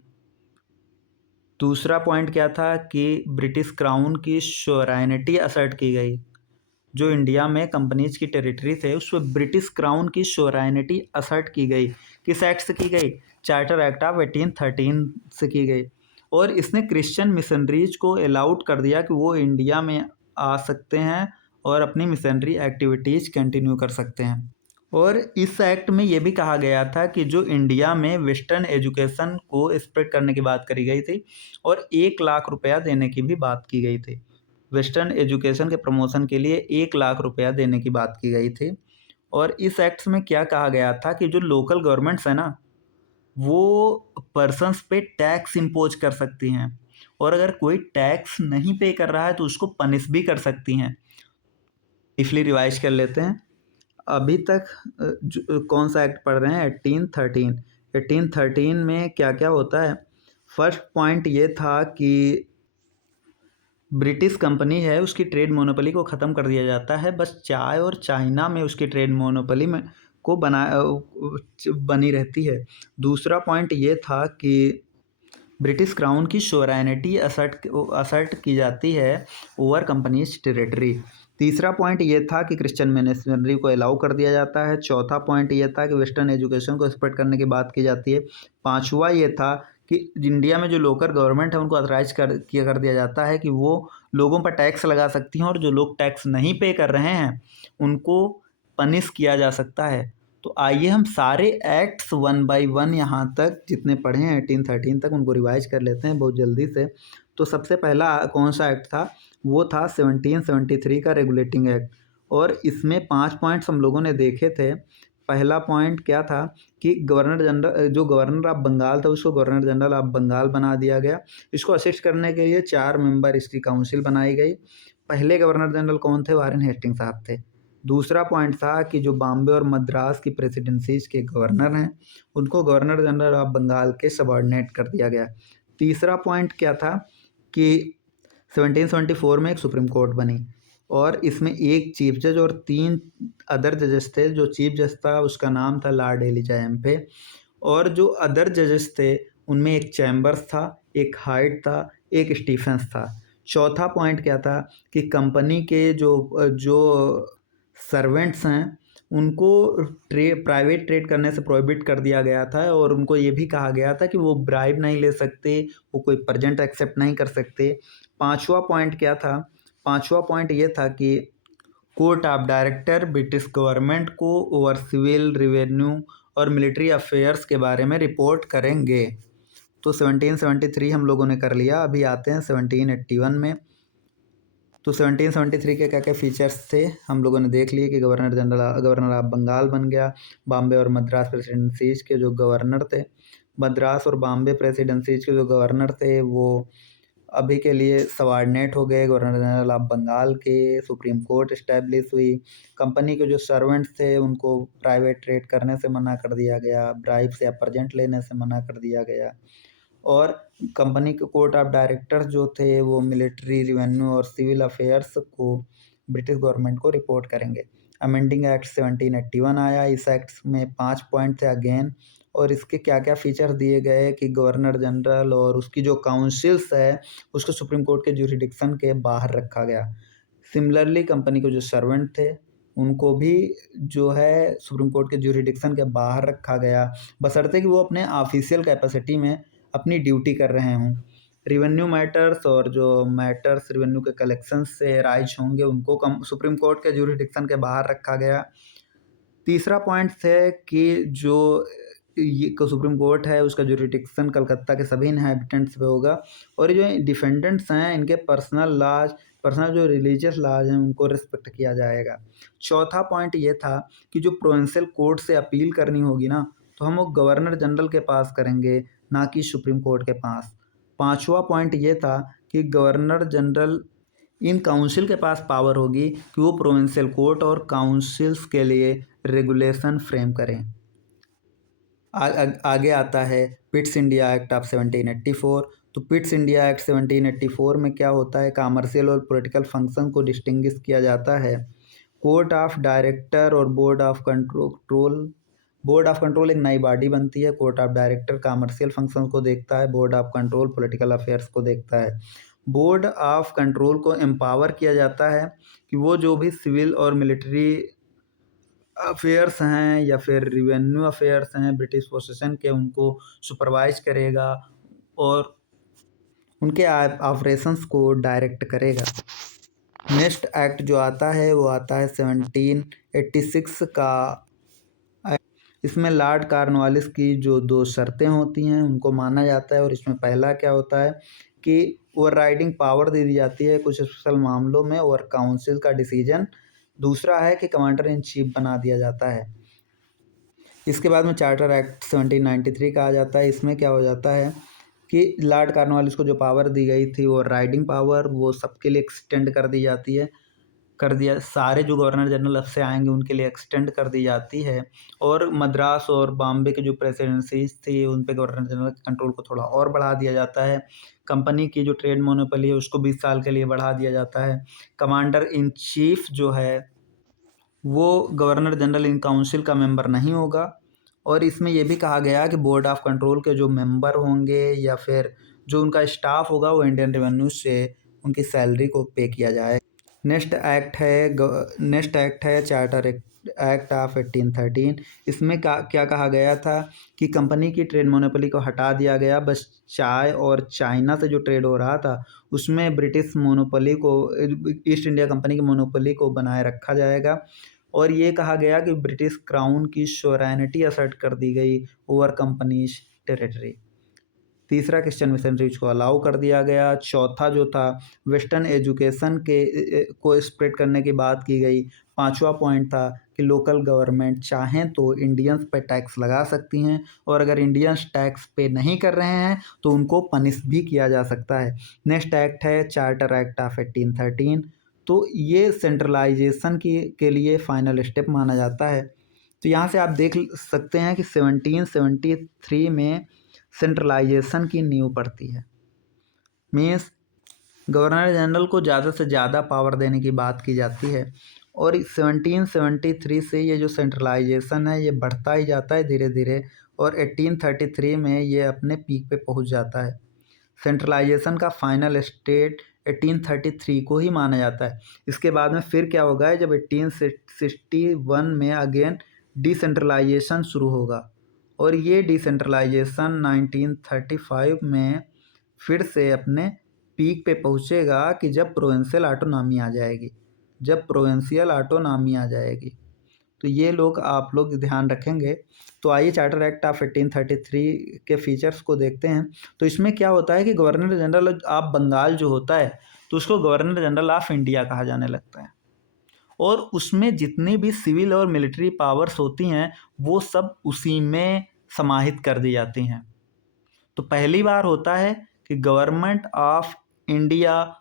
दूसरा पॉइंट क्या था कि ब्रिटिश क्राउन की सोवरेनिटी असर्ट की गई। जो इंडिया में कंपनीज की टेरिटरी थे उस पर ब्रिटिश क्राउन की सोवरेनिटी असर्ट की गई। किस एक्ट से की गई? चार्टर एक्ट ऑफ 1813 से की गई। और इसने क्रिश्चियन मिशनरीज को अलाउड कर दिया कि वो इंडिया में आ सकते हैं और अपनी मिशनरी एक्टिविटीज़ कंटिन्यू कर सकते हैं। और इस एक्ट में ये भी कहा गया था कि जो इंडिया में वेस्टर्न एजुकेशन को स्प्रेड करने की बात करी गई थी और 1 लाख रुपया देने की भी बात की गई थी। वेस्टर्न एजुकेशन के प्रमोशन के लिए 1 लाख रुपया देने की बात की गई थी। और इस एक्ट में क्या कहा गया था कि जो लोकल गवर्नमेंट्स है ना, वो पर्सन्स पे टैक्स इम्पोज कर सकती हैं, और अगर कोई टैक्स नहीं पे कर रहा है तो उसको पनिश भी कर सकती हैं। इसलिए रिवाइज कर लेते हैं। अभी तक कौन सा एक्ट पढ़ रहे हैं? 1813। 1813 में क्या क्या होता है? फर्स्ट पॉइंट ये था कि ब्रिटिश कंपनी है उसकी ट्रेड मोनोपोली को ख़त्म कर दिया जाता है, बस चाय और चाइना में उसकी ट्रेड मोनोपोली में को बनी रहती है। दूसरा पॉइंट ये था कि ब्रिटिश क्राउन की सोवरेनिटी असर्ट की जाती है ओवर कंपनीज टेरिटरी। तीसरा पॉइंट ये था कि क्रिश्चियन मिशनरी को अलाउ कर दिया जाता है। चौथा पॉइंट ये था कि वेस्टर्न एजुकेशन को स्प्रेड करने की बात की जाती है। पांचवा ये था कि इंडिया में जो लोकल गवर्नमेंट है उनको ऑथराइज कर दिया जाता है कि वो लोगों पर टैक्स लगा सकती हैं, और जो लोग टैक्स नहीं पे कर रहे हैं उनको पनिश किया जा सकता है। तो आइए हम सारे एक्ट्स 1 बाय 1 यहाँ तक जितने पढ़े हैं 1813 तक उनको रिवाइज कर लेते हैं बहुत जल्दी से। तो सबसे पहला कौन सा एक्ट था? वो था 1773 का रेगुलेटिंग एक्ट। और इसमें 5 पॉइंट्स हम लोगों ने देखे थे। पहला पॉइंट क्या था कि गवर्नर जनरल, जो गवर्नर ऑफ बंगाल था उसको गवर्नर जनरल ऑफ बंगाल बना दिया गया। इसको असिस्ट करने के लिए 4 मेंबर इसकी काउंसिल बनाई गई। पहले गवर्नर जनरल कौन थे? वारेन हेस्टिंग साहब थे। दूसरा पॉइंट था कि जो बॉम्बे और मद्रास की प्रेसिडेंसीज के गवर्नर हैं उनको गवर्नर जनरल ऑफ बंगाल के सबॉर्डिनेट कर दिया गया। तीसरा पॉइंट क्या था कि 1774 में एक सुप्रीम कोर्ट बनी, और इसमें एक चीफ जज और 3 अदर जजेस थे। जो चीफ जज था उसका नाम था लॉर्ड एलिजा एम्पे, और जो अदर जजेस थे उनमें एक चैम्बर्स था, एक हाइट था, एक स्टीफेंस था। चौथा पॉइंट क्या था कि कंपनी के जो जो सर्वेंट्स हैं उनको प्राइवेट ट्रेड करने से प्रोहिबिट कर दिया गया था, और उनको ये भी कहा गया था कि वो ब्राइब नहीं ले सकते, वो कोई प्रेजेंट एक्सेप्ट नहीं कर सकते। पांचवा पॉइंट क्या था? पांचवा पॉइंट ये था कि court of director British government को ओवर सिविल, रिवेन्यू और मिलिट्री अफेयर्स के बारे में रिपोर्ट करेंगे। तो 1773 हम लोगों ने कर लिया। अभी आते हैं 1781 में। तो 1773 के क्या क्या फीचर्स थे हम लोगों ने देख लिए कि गवर्नर ऑफ बंगाल बन गया। बॉम्बे और मद्रास प्रेसिडेंसीज के जो गवर्नर थे, मद्रास और बॉम्बे प्रेसिडेंसीज के जो गवर्नर थे वो अभी के लिए सबॉर्डिनेट हो गए गवर्नर जनरल ऑफ बंगाल के। सुप्रीम कोर्ट इस्टेब्लिश हुई। कंपनी के जो सर्वेंट्स थे उनको प्राइवेट ट्रेड करने से मना कर दिया गया, ब्राइब से या प्रेजेंट लेने से मना कर दिया गया। और कंपनी के कोर्ट ऑफ डायरेक्टर्स जो थे वो मिलिट्री, रिवेन्यू और सिविल अफेयर्स को ब्रिटिश गवर्नमेंट को रिपोर्ट करेंगे। अमेंडिंग एक्ट 1781 आया। इस एक्ट में 5 पॉइंट थे अगेन, और इसके क्या क्या फीचर दिए गए कि गवर्नर जनरल और उसकी जो काउंसिल्स है उसको सुप्रीम कोर्ट के ज्यूरिडिक्शन के बाहर रखा गया। सिमिलरली कंपनी के जो सर्वेंट थे उनको भी जो है सुप्रीम कोर्ट के ज्यूरिडिक्शन के बाहर रखा गया, बशर्ते कि वो अपने ऑफिशियल कैपेसिटी में अपनी ड्यूटी कर रहे हों। रिवेन्यू मैटर्स और जो मैटर्स रिवेन्यू के कलेक्शन से राइज होंगे उनको कम सुप्रीम कोर्ट के ज्यूरिडिक्शन के बाहर रखा गया। तीसरा पॉइंट है कि जो ये सुप्रीम कोर्ट है उसका ज्यूरिडिक्शन कलकत्ता के सभी इनहैबिटेंट्स पे होगा, और ये जो डिफेंडेंट्स हैं इनके पर्सनल जो रिलीजियस लॉज हैं उनको रिस्पेक्ट किया जाएगा। चौथा पॉइंट ये था कि जो प्रोविंशियल कोर्ट से अपील करनी होगी ना, तो हम वो गवर्नर जनरल के पास करेंगे, ना कि सुप्रीम कोर्ट के पास। पांचवा पॉइंट ये था कि गवर्नर जनरल इन काउंसिल के पास पावर होगी कि वो प्रोविंशियल कोर्ट और काउंसिल्स के लिए रेगुलेशन फ्रेम करें। आगे आता है पिट्स इंडिया एक्ट ऑफ 1784। तो पिट्स इंडिया एक्ट 1784 में क्या होता है, कॉमर्शियल और पॉलिटिकल फंक्शन को डिस्टिंग्विश किया जाता है। कोर्ट ऑफ डायरेक्टर और बोर्ड ऑफ कंट्रोल एक नई बॉडी बनती है। Court of director commercial function को देखता है, board of control political affairs को देखता है। बोर्ड ऑफ कंट्रोल को एम्पावर किया जाता है कि वो जो भी सिविल और मिलिट्री अफेयर्स हैं या फिर रिवेन्यू अफेयर्स हैं ब्रिटिश पोसेशन के, उनको सुपरवाइज करेगा और उनके ऑपरेशंस को डायरेक्ट करेगा। नेक्स्ट एक्ट जो आता है वो आता है 1786 का। इसमें लॉर्ड कॉर्नवालिस की जो 2 शर्तें होती हैं उनको माना जाता है, और इसमें पहला क्या होता है कि ओवर राइडिंग पावर दे दी जाती है कुछ स्पेशल मामलों में और काउंसिल का डिसीजन। दूसरा है कि कमांडर इन चीफ बना दिया जाता है। इसके बाद में चार्टर एक्ट 1793 का आ जाता है। इसमें क्या हो जाता है कि लॉर्ड कॉर्नवालिस को जो पावर दी गई थी वो राइडिंग पावर वो सबके लिए एक्सटेंड कर दी जाती है, सारे जो गवर्नर जनरल अब से आएंगे उनके लिए एक्सटेंड कर दी जाती है। और मद्रास और बॉम्बे की जो प्रेसिडेंसीज थी उन पे गवर्नर जनरल के कंट्रोल को थोड़ा और बढ़ा दिया जाता है। कंपनी की जो ट्रेड मोनोपोली है उसको 20 साल के लिए बढ़ा दिया जाता है। कमांडर इन चीफ जो है वो गवर्नर जनरल इन काउंसिल का मेंबर नहीं होगा, और इसमें यह भी कहा गया कि बोर्ड ऑफ कंट्रोल के जो मेंबर होंगे या फिर जो उनका स्टाफ होगा वो इंडियन रेवेन्यू से उनकी सैलरी को पे किया जाए। नेक्स्ट एक्ट है चार्टर एक्ट ऑफ 1813। इसमें क्या कहा गया था कि कंपनी की ट्रेड मोनोपोली को हटा दिया गया, बस चाय और चाइना से जो ट्रेड हो रहा था उसमें ब्रिटिश मोनोपोली को, ईस्ट इंडिया कंपनी की मोनोपोली को बनाए रखा जाएगा। और ये कहा गया कि ब्रिटिश क्राउन की सोवरेनिटी असर्ट कर दी गई ओवर कंपनीज टेरिटरी। तीसरा क्रिश्चियन मिशनरीज को अलाउ कर दिया गया। चौथा जो था वेस्टर्न एजुकेशन को स्प्रेड करने की बात की गई। पांचवा पॉइंट था कि लोकल गवर्नमेंट चाहें तो इंडियंस पे टैक्स लगा सकती हैं, और अगर इंडियंस टैक्स पे नहीं कर रहे हैं तो उनको पनिश भी किया जा सकता है। नेक्स्ट एक्ट है चार्टर एक्ट ऑफ 1813। तो ये सेंट्रलाइजेशन के लिए फाइनल स्टेप माना जाता है। तो यहाँ से आप देख सकते हैं कि 1773 में सेंट्रलाइजेशन की नींव पड़ती है। मीन्स गवर्नर जनरल को ज़्यादा से ज़्यादा पावर देने की बात की जाती है, और 1773 से ये जो सेंट्रलाइजेशन है ये बढ़ता ही जाता है धीरे धीरे, और 1833 में ये अपने पीक पे पहुंच जाता है। सेंट्रलाइजेशन का फाइनल स्टेट 1833 को ही माना जाता है। इसके बाद में फिर क्या होगा, जब 1861 में अगेन डिसेंट्रलाइजेशन शुरू होगा, और ये डिसेंट्रलाइजेशन 1935 में फिर से अपने पीक पे पहुंचेगा कि जब प्रोविंशियल ऑटोनॉमी आ जाएगी। तो ये आप लोग ध्यान रखेंगे। तो आइए चार्टर एक्ट ऑफ 1833 के फीचर्स को देखते हैं। तो इसमें क्या होता है कि गवर्नर जनरल ऑफ बंगाल जो होता है तो उसको गवर्नर जनरल ऑफ इंडिया कहा जाने लगता है, और उसमें जितनी भी सिविल और मिलिट्री पावर्स होती हैं वो सब उसी में समाहित कर दी जाती हैं। तो पहली बार होता है कि गवर्नमेंट ऑफ इंडिया,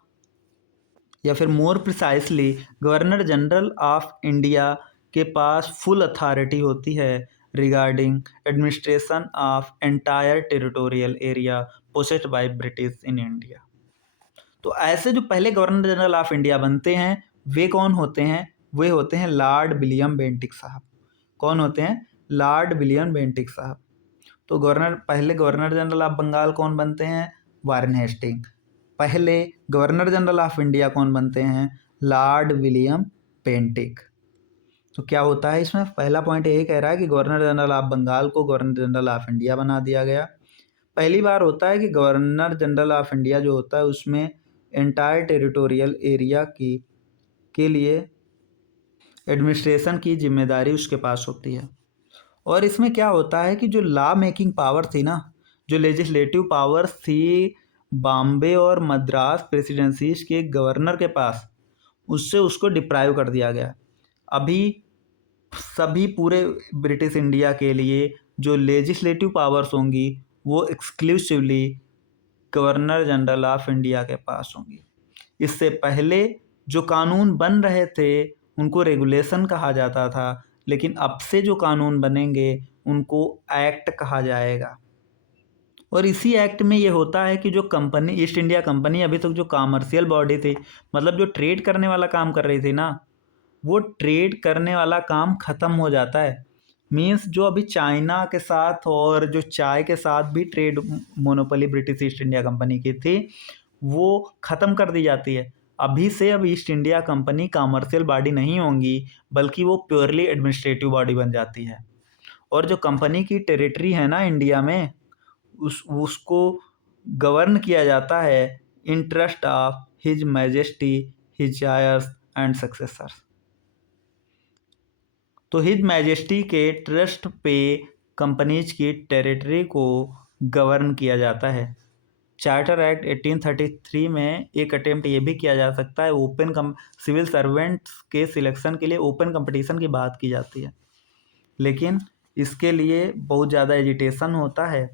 या फिर more precisely governor general of India के पास फुल अथॉरिटी होती है regarding administration of entire territorial area possessed by British in India. तो ऐसे जो पहले गवर्नर जनरल ऑफ इंडिया बनते हैं वे कौन होते हैं? वे होते हैं लॉर्ड विलियम बेंटिक साहब। कौन होते हैं? लॉर्ड विलियम बेंटिक साहब। तो पहले गवर्नर जनरल ऑफ बंगाल कौन बनते हैं? Warren Hasting. पहले गवर्नर जनरल ऑफ इंडिया कौन बनते हैं? Lord William Bentinck. तो क्या होता है इसमें, पहला पॉइंट यही कह रहा है कि गवर्नर जनरल ऑफ बंगाल को गवर्नर जनरल ऑफ इंडिया बना दिया गया। पहली बार होता है कि गवर्नर जनरल ऑफ इंडिया जो होता है उसमें एंटायर टेरिटोरियल एरिया की के लिए एडमिनिस्ट्रेशन की जिम्मेदारी उसके पास होती है। और इसमें क्या होता है कि जो लॉ मेकिंग पावर थी ना, जो लेजिस्लेटिव पावर थी बॉम्बे और मद्रास प्रेसिडेंसीज के गवर्नर के पास, उससे उसको डिप्राइव कर दिया गया। अभी सभी पूरे ब्रिटिश इंडिया के लिए जो लेजिस्लेटिव पावर्स होंगी वो exclusively governor general of India के पास होंगी। इससे पहले जो कानून बन रहे थे उनको रेगुलेशन कहा जाता था, लेकिन अब से जो कानून बनेंगे उनको एक्ट कहा जाएगा। और इसी एक्ट में ये होता है कि जो कंपनी ईस्ट इंडिया कंपनी अभी तक जो कॉमर्शियल बॉडी थी, मतलब जो ट्रेड करने वाला काम कर रही थी ना, वो ट्रेड करने वाला काम ख़त्म हो जाता है। मीन्स जो अभी चाइना के साथ और जो चाय के साथ भी trade monopoly British east India company की थी, वो ख़त्म कर दी जाती है। अभी से अब east India company commercial body नहीं होंगी, बल्कि वो प्योरली एडमिनिस्ट्रेटिव बॉडी बन जाती है। और जो कंपनी की टेरिटरी है ना इंडिया में, उसको गवर्न किया जाता है in trust of his majesty his Aires and successors. तो हिज मैजेस्टी के ट्रस्ट पे कंपनीज की टेरिटरी को गवर्न किया जाता है। चार्टर एक्ट 1833 में एक अटेम्प्ट ये भी किया जा सकता है, सिविल सर्वेंट्स के सिलेक्शन के लिए ओपन कंपटीशन की बात की जाती है, लेकिन इसके लिए बहुत ज़्यादा एजिटेशन होता है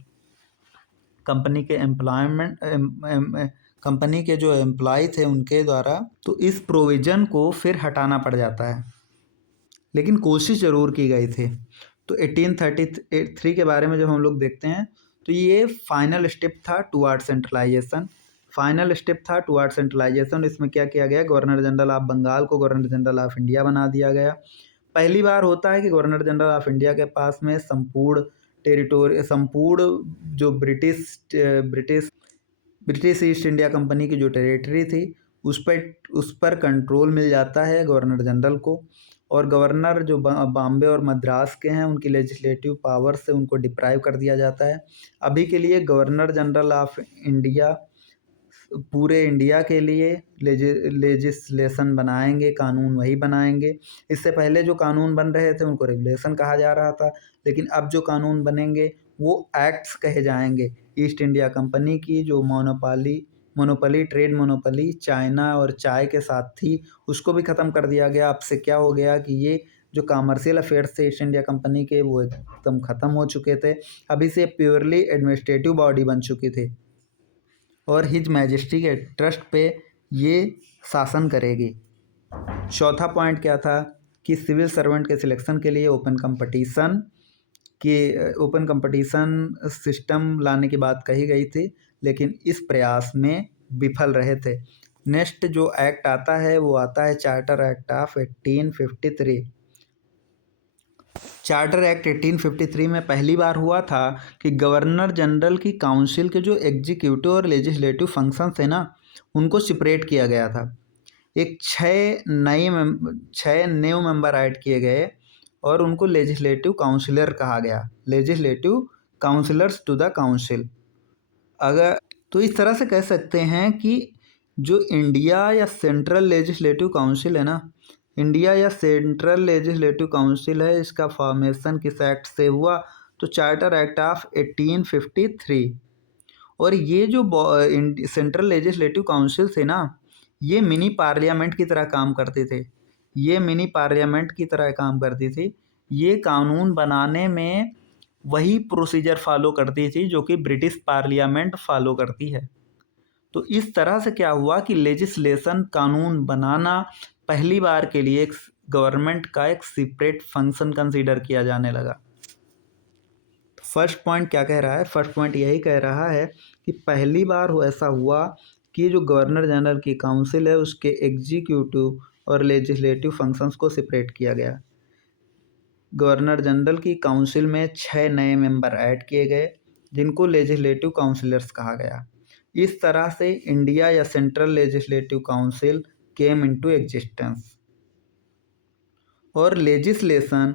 कंपनी के कंपनी के जो एम्प्लॉय थे उनके द्वारा, तो इस प्रोविज़न को फिर हटाना पड़ जाता है, लेकिन कोशिश ज़रूर की गई थी। तो 1833 के बारे में जब हम लोग देखते हैं तो ये फाइनल स्टेप था टुवार्ड सेंट्रलाइजेशन। इसमें क्या किया गया, गवर्नर जनरल ऑफ बंगाल को गवर्नर जनरल ऑफ इंडिया बना दिया गया। पहली बार होता है कि गवर्नर जनरल ऑफ इंडिया के पास में संपूर्ण जो ब्रिटिश ईस्ट इंडिया कंपनी की जो टेरिटरी थी उस पर कंट्रोल मिल जाता है गवर्नर जनरल को। और गवर्नर जो बॉम्बे और मद्रास के हैं उनकी लेजिस्लेटिव पावर से उनको डिप्राइव कर दिया जाता है। अभी के लिए गवर्नर जनरल ऑफ इंडिया पूरे इंडिया के लिए लेजिस्लेशन बनाएंगे, कानून वही बनाएंगे। इससे पहले जो कानून बन रहे थे उनको रेगुलेशन कहा जा रहा था, लेकिन अब जो कानून बनेंगे वो एक्ट्स कहे जाएंगे। ईस्ट इंडिया कंपनी की जो ट्रेड मोनोपोली चाइना और चाय के साथ थी उसको भी ख़त्म कर दिया गया। अब से क्या हो गया कि ये जो कॉमर्शियल अफेयर्स थे ईस्ट इंडिया कंपनी के वो एकदम ख़त्म हो चुके थे। अभी से प्योरली एडमिनिस्ट्रेटिव बॉडी बन चुकी थी और हिज मैजेस्टी के ट्रस्ट पे ये शासन करेगी। चौथा पॉइंट क्या था कि सिविल सर्वेंट के सिलेक्शन के लिए ओपन कंपटीशन सिस्टम लाने की बात कही गई थी, लेकिन इस प्रयास में विफल रहे थे। नेक्स्ट जो एक्ट आता है वो आता है charter act of 1853। Charter act 1853 में पहली बार हुआ था कि गवर्नर जनरल की काउंसिल के जो एग्जीक्यूटिव और लेजिस्लेटिव फंक्शन थे ना उनको सेपरेट किया गया था। एक 6 न्यू मेंबर ऐड किए गए और उनको लेजिस्लेटिव काउंसिलर कहा गया, legislative councillors to the council. अगर तो इस तरह से कह सकते हैं कि जो इंडिया या सेंट्रल लेजिस्लेटिव काउंसिल है ना, इंडिया या सेंट्रल लेजिस्लेटिव काउंसिल है, इसका फॉर्मेशन किस एक्ट से हुआ, तो चार्टर एक्ट ऑफ 1853। और ये जो सेंट्रल लेजिस्लेटिव काउंसिल थे ना, ये मिनी पार्लियामेंट की तरह काम करते थे। ये कानून बनाने में वही प्रोसीजर फॉलो करती थी जो कि ब्रिटिश पार्लियामेंट फॉलो करती है। तो इस तरह से क्या हुआ कि लेजिस्लेशन कानून बनाना पहली बार के लिए एक गवर्नमेंट का एक सेपरेट फंक्शन कंसीडर किया जाने लगा। फर्स्ट पॉइंट क्या कह रहा है, फर्स्ट पॉइंट यही कह रहा है कि पहली बार ऐसा हुआ कि जो गवर्नर जनरल की काउंसिल है उसके एग्जीक्यूटिव और लेजिस्लेटिव फंक्शंस को सेपरेट किया गया। गवर्नर जनरल की काउंसिल में 6 नए मेंबर ऐड किए गए जिनको लेजिस्लेटिव काउंसिलर्स कहा गया। इस तरह से इंडिया या central legislative council came into existence. और लेजिस्लेशन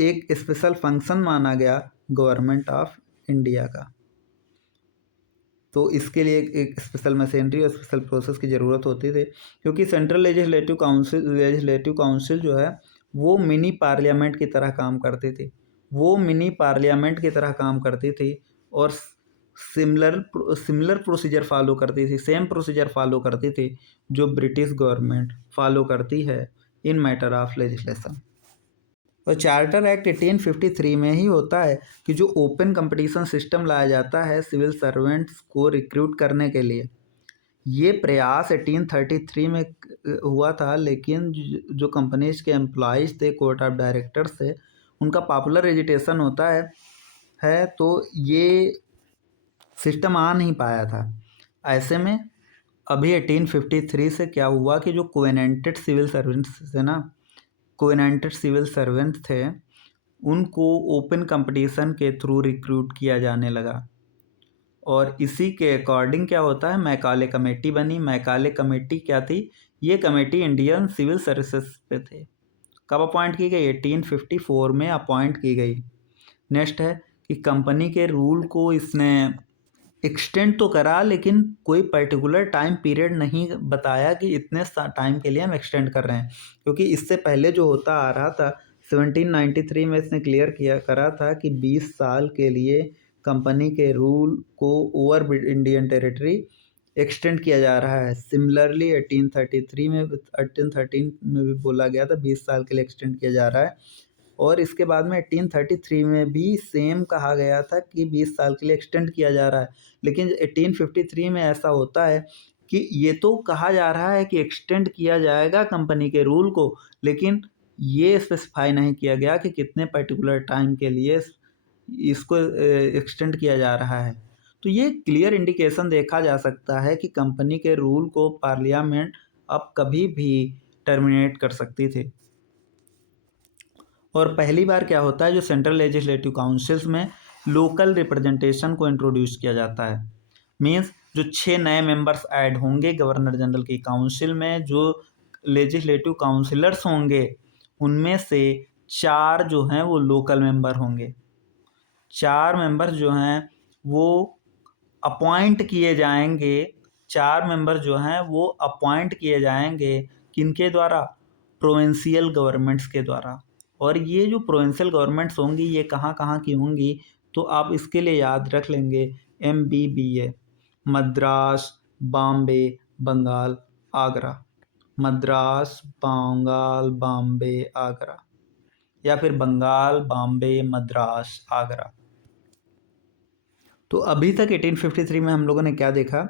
एक स्पेशल फंक्शन माना गया गवर्नमेंट ऑफ इंडिया का। तो इसके लिए एक स्पेशल मशीनरी और स्पेशल प्रोसेस की ज़रूरत होती थी, क्योंकि सेंट्रल लेजिस्लेटिव काउंसिल जो है वो मिनी पार्लियामेंट की तरह काम करती थी। वो मिनी पार्लियामेंट की तरह काम करती थी और सिमिलर प्रोसीजर फॉलो करती थी, सेम प्रोसीजर फॉलो करती थी जो ब्रिटिश गवर्नमेंट फॉलो करती है इन मैटर ऑफ लेजिस्लेशन। और चार्टर एक्ट 1853 में ही होता है कि जो ओपन कंपटीशन सिस्टम लाया जाता है सिविल सर्वेंट्स को रिक्रूट करने के लिए। ये प्रयास 1833 में हुआ था, लेकिन जो कंपनीज के एम्प्लॉयज़ थे, कोर्ट ऑफ डायरेक्टर्स थे, उनका पॉपुलर एजिटेशन होता है तो ये सिस्टम आ नहीं पाया था। ऐसे में अभी 1853 से क्या हुआ कि जो कोवेनेंटेड सिविल सर्वेंट्स थे ना, कोवेनेंटेड सिविल सर्वेंट थे, उनको ओपन कंपटीशन के थ्रू रिक्रूट किया जाने लगा। और इसी के अकॉर्डिंग क्या होता है, मैकाले कमेटी बनी। मैकाले कमेटी क्या थी? ये कमेटी इंडियन सिविल सर्विसेज पे थे। कब अपॉइंट की गई? 1854 में अपॉइंट की गई। नेक्स्ट है कि कंपनी के रूल को इसने एक्सटेंड तो करा, लेकिन कोई पर्टिकुलर टाइम पीरियड नहीं बताया कि इतने टाइम के लिए हम एक्सटेंड कर रहे हैं, क्योंकि इससे पहले जो होता आ रहा था 1793 में इसने क्लियर करा था कि 20 साल के लिए कंपनी के रूल को ओवर इंडियन टेरिटरी एक्सटेंड किया जा रहा है। सिमिलरली 1813 में भी बोला गया था 20 साल के लिए एक्सटेंड किया जा रहा है। और इसके बाद में 1833 में भी सेम कहा गया था कि 20 साल के लिए एक्सटेंड किया जा रहा है। लेकिन 1853 में ऐसा होता है कि ये तो कहा जा रहा है कि एक्सटेंड किया जाएगा कंपनी के रूल को, लेकिन ये स्पेसिफाई नहीं किया गया कि कितने पर्टिकुलर टाइम के लिए इसको एक्सटेंड किया जा रहा है। तो ये क्लियर इंडिकेशन देखा जा सकता है कि कंपनी के रूल को पार्लियामेंट अब कभी भी टर्मिनेट कर सकती थी। और पहली बार क्या होता है, जो सेंट्रल लेजिस्लेटिव काउंसिल्स में लोकल रिप्रेजेंटेशन को इंट्रोड्यूस किया जाता है। मीन्स जो 6 नए मेंबर्स ऐड होंगे गवर्नर जनरल की काउंसिल में, जो लेजिस्लेटिव काउंसिलर्स होंगे उनमें से 4 जो हैं वो लोकल मेंबर होंगे। 4 मेंबर्स जो हैं वो अपॉइंट किए जाएंगे। 4 मेंबर जो हैं वो अपॉइंट किए जाएंगे किनके द्वारा? प्रोविंशियल गवर्नमेंट्स के द्वारा। और ये जो प्रोविंशियल गवर्नमेंट्स होंगी ये कहाँ कहाँ की होंगी, तो आप इसके लिए याद रख लेंगे MBBA, मद्रास, बॉम्बे, बंगाल, आगरा। मद्रास, बंगाल, बॉम्बे, आगरा, या फिर बंगाल, बॉम्बे, मद्रास, आगरा। तो अभी तक 1853 में हम लोगों ने क्या देखा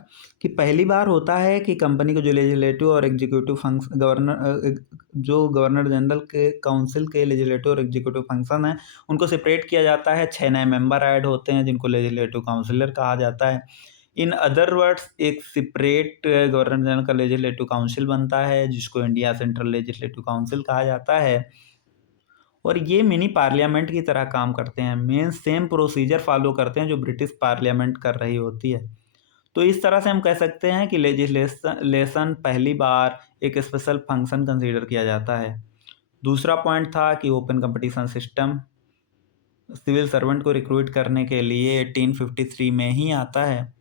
कि पहली बार होता है कि कंपनी को जो लेजिस्लेटिव और एग्जीक्यूटिव फंक्शन जो गवर्नर जनरल के काउंसिल के लेजिस्लेटिव और एग्जीक्यूटिव फंक्शन है उनको सेपरेट किया जाता है। 6 नए मेंबर ऐड होते हैं जिनको लेजिस्लेटिव काउंसिलर कहा जाता है। इन अदर वर्ड्स एक सेपरेट गवर्नर जनरल का लेजिस्लेटिव काउंसिल बनता है जिसको इंडिया सेंट्रल लेजिस्लेटिव काउंसिल कहा जाता है। और ये मिनी पार्लियामेंट की तरह काम करते हैं। मेन सेम प्रोसीजर फॉलो करते हैं जो ब्रिटिश पार्लियामेंट कर रही होती है। तो इस तरह से हम कह सकते हैं कि लेजिस्लेशन पहली बार एक स्पेशल फंक्शन कंसीडर किया जाता है। दूसरा पॉइंट था कि open competition system civil servant को रिक्रूट करने के लिए 1853 में ही आता है।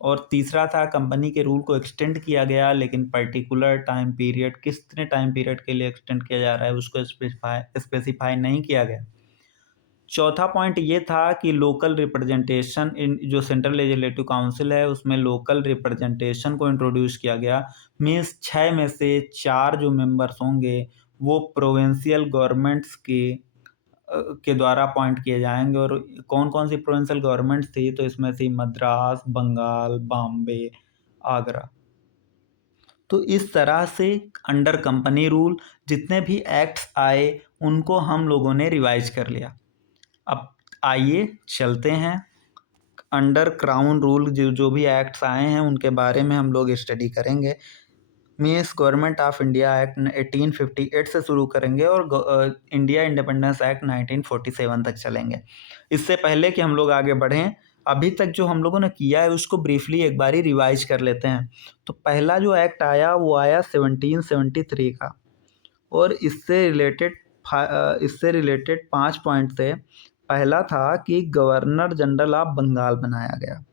और तीसरा था कंपनी के रूल को एक्सटेंड किया गया, लेकिन पर्टिकुलर टाइम पीरियड कितने टाइम पीरियड के लिए एक्सटेंड किया जा रहा है उसको स्पेसिफाई नहीं किया गया। चौथा पॉइंट ये था कि लोकल रिप्रेजेंटेशन इन जो सेंट्रल लेजिस्लेटिव काउंसिल है उसमें लोकल रिप्रेजेंटेशन को इंट्रोड्यूस किया गया। मीन्स 6 में से 4 जो मेंबर्स होंगे वो प्रोविंशियल गवर्नमेंट्स के द्वारा अपॉइंट किए जाएंगे। और कौन कौन सी प्रोविंशियल गवर्नमेंट्स थी, तो इसमें थी मद्रास, बंगाल, बॉम्बे, आगरा। तो इस तरह से अंडर कंपनी रूल जितने भी एक्ट्स आए उनको हम लोगों ने रिवाइज कर लिया। अब आइए चलते हैं अंडर क्राउन रूल जो भी एक्ट्स आए हैं उनके बारे में हम लोग स्टडी करेंगे। Means government of India act 1858 से शुरू करेंगे और इंडिया इंडिपेंडेंस एक्ट 1947 तक चलेंगे। इससे पहले कि हम लोग आगे बढ़ें, अभी तक जो हम लोगों ने किया है उसको ब्रीफली एक बारी रिवाइज कर लेते हैं। तो पहला जो एक्ट आया वो आया 1773 का, और इससे रिलेटेड इससे रिलेटेड 5 पॉइंट थे। पहला था कि गवर्नर जनरल ऑफ बंगाल बनाया गया।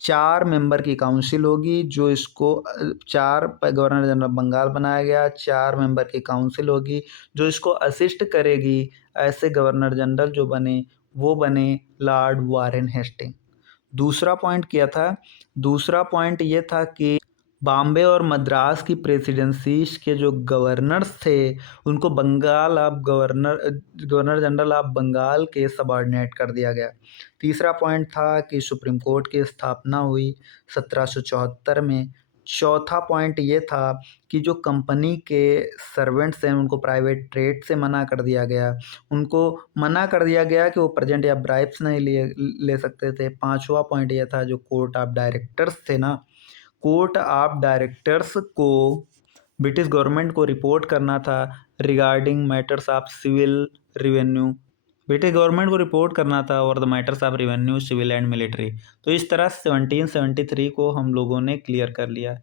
4 मेंबर की काउंसिल होगी जो इसको 4 गवर्नर जनरल बंगाल बनाया गया। 4 मेंबर की काउंसिल होगी जो इसको असिस्ट करेगी। ऐसे गवर्नर जनरल जो बने वो बने लॉर्ड वारेन हेस्टिंग। दूसरा पॉइंट क्या था? दूसरा पॉइंट ये था कि बॉम्बे और मद्रास की प्रेसिडेंसीज के जो गवर्नर्स थे उनको गवर्नर जनरल ऑफ बंगाल के सबऑर्डिनेट कर दिया गया। तीसरा पॉइंट था कि सुप्रीम कोर्ट की स्थापना हुई 1774 में। चौथा पॉइंट ये था कि जो कंपनी के सर्वेंट्स हैं उनको प्राइवेट ट्रेड से मना कर दिया गया। उनको मना कर दिया गया कि वो प्रेजेंट या ब्राइब्स नहीं ले सकते थे। पांचवा पॉइंट ये था जो कोर्ट ऑफ डायरेक्टर्स थे ना, कोर्ट ऑफ डायरेक्टर्स को ब्रिटिश गवर्नमेंट को रिपोर्ट करना था regarding matters of civil revenue. British government को रिपोर्ट करना था और the matters of revenue civil and military. तो इस तरह 1773 को हम लोगों ने क्लियर कर लिया।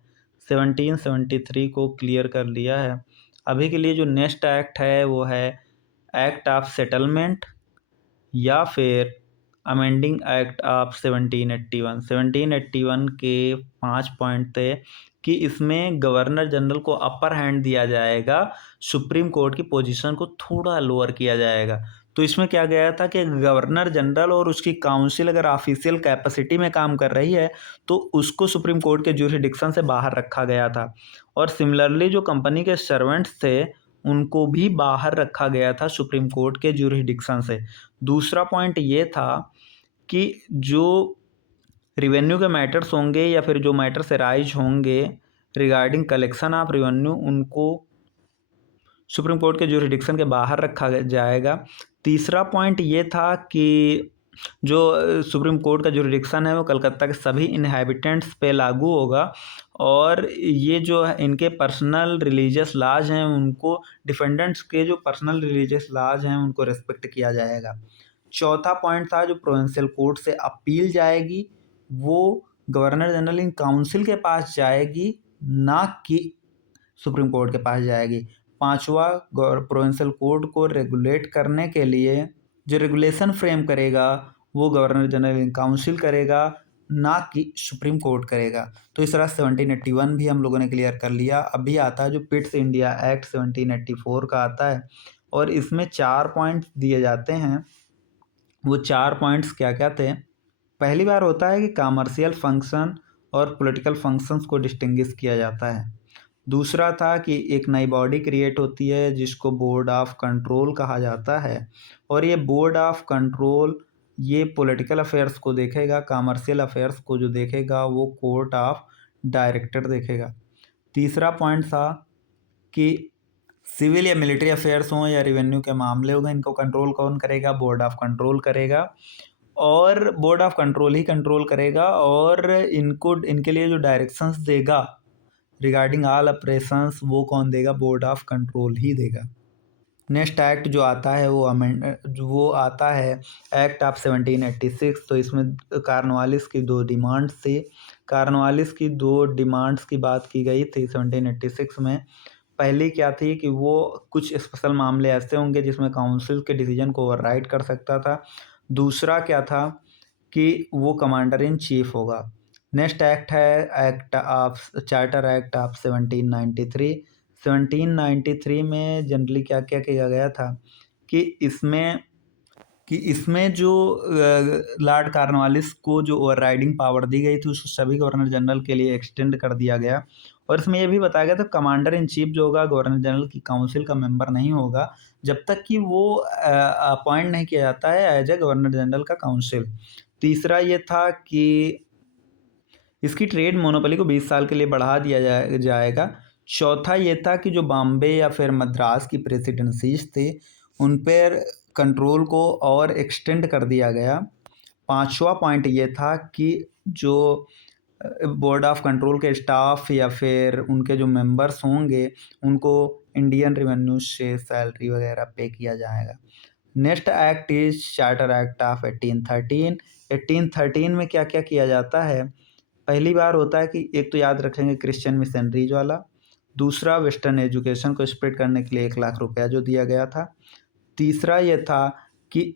1773 को क्लियर कर लिया है। अभी के लिए जो नेक्स्ट एक्ट है वो है एक्ट ऑफ सेटलमेंट या फिर अमेंडिंग एक्ट ऑफ 1781। 1781 के 5 पॉइंट थे कि इसमें गवर्नर जनरल को अपर हैंड दिया जाएगा, सुप्रीम कोर्ट की पोजीशन को थोड़ा लोअर किया जाएगा। तो इसमें क्या गया था कि गवर्नर जनरल और उसकी काउंसिल अगर ऑफिशियल कैपेसिटी में काम कर रही है तो उसको सुप्रीम कोर्ट के ज्यूरिसडिक्शन से बाहर रखा गया था। और सिमिलरली जो कंपनी के सर्वेंट्स थे उनको भी बाहर रखा गया था सुप्रीम कोर्ट के ज्यूरिसडिक्शन से। दूसरा पॉइंट ये था कि जो रिवेन्यू के मैटर्स होंगे या फिर जो मैटर्स राइज होंगे रिगार्डिंग कलेक्शन ऑफ रिवेन्यू उनको सुप्रीम कोर्ट के ज्यूरिसडिक्शन के बाहर रखा जाएगा। तीसरा पॉइंट ये था कि जो सुप्रीम कोर्ट का ज्यूरिसडिक्शन है वो कलकत्ता के सभी इनहैबिटेंट्स पे लागू होगा और ये जो है इनके पर्सनल रिलीजियस लॉज हैं उनको डिफेंडेंट्स के जो पर्सनल रिलीजियस लॉज हैं उनको रिस्पेक्ट किया जाएगा। चौथा पॉइंट था जो प्रोविंशियल कोर्ट से अपील जाएगी वो गवर्नर जनरल इन काउंसिल के पास जाएगी, ना कि सुप्रीम कोर्ट के पास जाएगी। पांचवा, प्रोविंशियल कोर्ट को रेगुलेट करने के लिए जो रेगुलेशन फ्रेम करेगा वो गवर्नर जनरल इन काउंसिल करेगा, ना कि सुप्रीम कोर्ट करेगा। तो इस तरह 1781 भी हम लोगों ने क्लियर कर लिया। अभी आता है जो पिट्स इंडिया एक्ट 1784 का आता है और इसमें 4 पॉइंट दिए जाते हैं। वो 4 पॉइंट्स क्या क्या थे? पहली बार होता है कि कॉमर्शियल फंक्शन और पॉलिटिकल फंक्शंस को डिस्टिंग्विश किया जाता है। दूसरा था कि एक नई बॉडी क्रिएट होती है जिसको बोर्ड ऑफ कंट्रोल कहा जाता है और ये बोर्ड ऑफ कंट्रोल ये पॉलिटिकल अफेयर्स को देखेगा, कॉमर्शियल अफेयर्स को जो देखेगा वो कोर्ट ऑफ डायरेक्टर देखेगा। तीसरा पॉइंट था कि सिविल या मिलिट्री अफेयर्स हों या रेवेन्यू के मामले होंगे इनको कंट्रोल कौन करेगा? बोर्ड ऑफ कंट्रोल करेगा और board of control he control करेगा और इनके लिए जो डायरेक्शंस देगा रिगार्डिंग ऑल ऑपरेशंस वो कौन देगा? बोर्ड ऑफ कंट्रोल ही देगा। नेक्स्ट एक्ट जो आता है वो आता है एक्ट ऑफ 1786। तो इसमें कॉर्नवालिस की 2 डिमांड्स थी। कॉर्नवालिस की 2 डिमांड्स की बात की गई थी 1786 में। पहली क्या थी कि वो कुछ स्पेशल मामले ऐसे होंगे जिसमें काउंसिल के डिसीजन को ओवरराइड कर सकता था। दूसरा क्या था कि वो कमांडर इन चीफ होगा। नेक्स्ट एक्ट है चार्टर एक्ट ऑफ 1793। 1793 में जनरली क्या क्या किया गया था कि इसमें जो लॉर्ड कॉर्नवालिस को जो ओवरराइडिंग पावर दी गई थी उसको सभी गवर्नर जनरल के लिए एक्सटेंड कर दिया गया और इसमें यह भी बताया गया था कमांडर इन चीफ जो होगा गवर्नर जनरल की काउंसिल का मेंबर नहीं होगा जब तक कि वो अपॉइंट नहीं किया जाता है एज ए गवर्नर जनरल का काउंसिल। तीसरा ये था कि इसकी ट्रेड मोनोपोली को 20 साल के लिए बढ़ा दिया जाएगा। चौथा ये था कि जो बॉम्बे या फिर मद्रास की प्रेसिडेंसीज थी उन पर कंट्रोल को और एक्सटेंड कर दिया गया। पांचवा पॉइंट ये था कि जो बोर्ड ऑफ कंट्रोल के स्टाफ या फिर उनके जो मेंबर्स होंगे उनको इंडियन रेवेन्यू से सैलरी वगैरह पे किया जाएगा। Next act is charter act of 1813। 1813 में क्या क्या किया जाता है? पहली बार होता है कि एक तो याद रखेंगे क्रिश्चियन मिशनरीज वाला, दूसरा, वेस्टर्न एजुकेशन को स्प्रेड करने के लिए 1 लाख रुपया जो दिया गया था। तीसरा ये था कि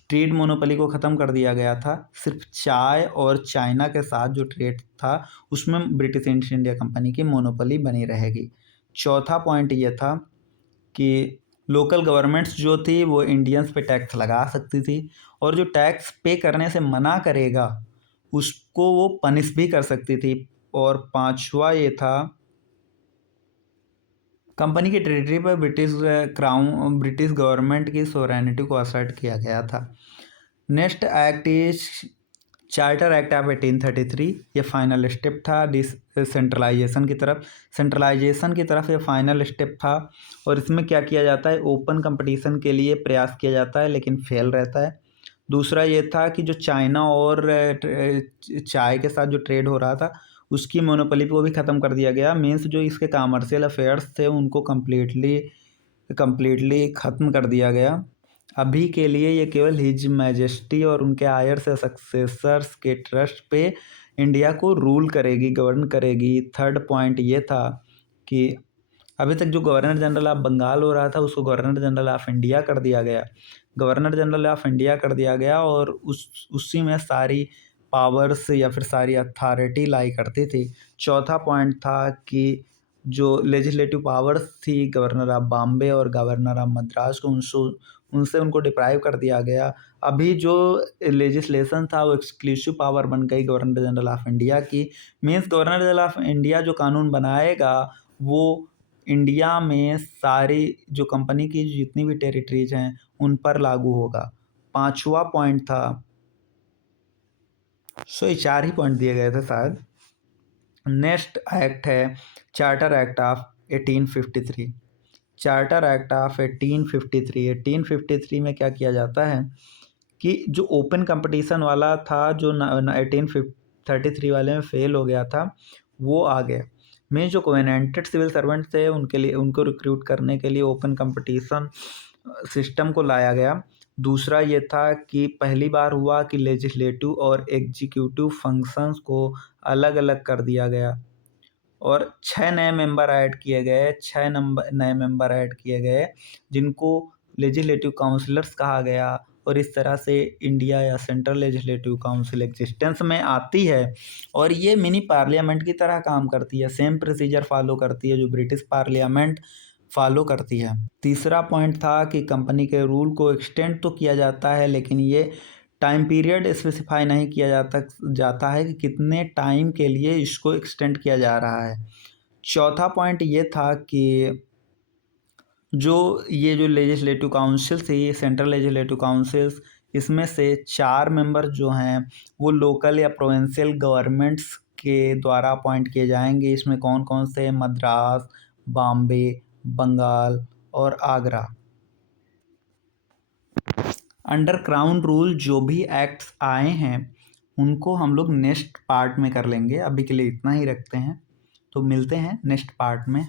ट्रेड मोनोपोली को ख़त्म कर दिया गया था। सिर्फ चाय और चाइना के साथ जो ट्रेड था उसमें ब्रिटिश ईस्ट इंडिया कंपनी की मोनोपोली बनी रहेगी। चौथा पॉइंट ये था कि लोकल गवर्नमेंट्स जो थी वो इंडियंस पे टैक्स लगा सकती थी, और जो टैक्स पे करने से मना करेगा उसको वो पनिश भी कर सकती थी। और पांचवा ये था, कंपनी की टेरिटरी पर ब्रिटिश गवर्नमेंट की सोवरेनिटी को असर्ट किया गया था। Next act is charter act of 1833। ये फाइनल स्टेप था सेंट्रलाइजेशन की तरफ ये फाइनल स्टेप था। और इसमें क्या किया जाता है, ओपन कंपटीशन के लिए प्रयास किया जाता है लेकिन फेल रहता है। दूसरा ये था कि जो चाइना और चाय के साथ जो ट्रेड हो रहा था उसकी मोनोपोली को भी ख़त्म कर दिया गया। मीन्स जो इसके कमर्शियल अफेयर्स थे उनको कम्प्लीटली ख़त्म कर दिया गया। अभी के लिए ये केवल हिज मैजेस्टी और उनके आयर से सक्सेसर्स के ट्रस्ट पे इंडिया को गवर्न करेगी। थर्ड पॉइंट ये था कि अभी तक जो गवर्नर जनरल ऑफ बंगाल हो रहा था उसको गवर्नर जनरल ऑफ इंडिया कर दिया गया। और उसी में सारी पावर्स या फिर सारी अथॉरिटी लाई करती थी। चौथा पॉइंट था कि जो लेजिस्लेटिव पावर्स थी गवर्नर ऑफ बॉम्बे और गवर्नर ऑफ मद्रास को उनसे उनको डिप्राइव कर दिया गया। अभी जो लेजिस्लेशन था वो एक्सक्लूसिव पावर बन गई गवर्नर जनरल ऑफ इंडिया की। Means governor general of India जो कानून बनाएगा वो इंडिया में सारी जो कंपनी की जितनी भी टेरिटरीज हैं उन पर लागू होगा। पांचवा पॉइंट था, ये 4 ही पॉइंट दिए गए थे शायद। नेक्स्ट एक्ट है charter act of 1853। Charter act of 1853 में क्या किया जाता है कि जो ओपन कंपटीशन वाला था जो 1833 वाले में फेल हो गया था वो आ गया। में जो कोवेनेंटेड सिविल सर्वेंट थे उनको रिक्रूट करने के लिए ओपन कंपटीशन सिस्टम को लाया गया। दूसरा ये था कि पहली बार हुआ कि लेजिस्लेटिव और एग्जीक्यूटिव फंक्शंस को अलग अलग कर दिया गया और 6 नए मेंबर ऐड किए गए जिनको लेजिस्लेटिव काउंसिलर्स कहा गया। और इस तरह से इंडिया या सेंट्रल लेजिस्लेटिव काउंसिल एग्जिस्टेंस में आती है और ये मिनी पार्लियामेंट की तरह काम करती है, सेम प्रोसीजर फॉलो करती है जो ब्रिटिश पार्लियामेंट फॉलो करती है। तीसरा पॉइंट था कि कंपनी के रूल को एक्सटेंड तो किया जाता है लेकिन ये टाइम पीरियड स्पेसिफाई नहीं किया जाता है कि कितने टाइम के लिए इसको एक्सटेंड किया जा रहा है। चौथा पॉइंट ये था कि जो लेजिस्लेटिव काउंसिल थी, सेंट्रल लेजिस्लेटिव काउंसिल्स, इसमें से 4 मेंबर जो हैं वो लोकल या प्रोविंशियल गवर्नमेंट्स के द्वारा अपॉइंट किए जाएंगे। इसमें कौन कौन से, मद्रास, बॉम्बे, बंगाल और आगरा। अंडर क्राउन रूल जो भी एक्ट्स आए हैं उनको हम लोग नेक्स्ट पार्ट में कर लेंगे। अभी के लिए इतना ही रखते हैं, तो मिलते हैं नेक्स्ट पार्ट में।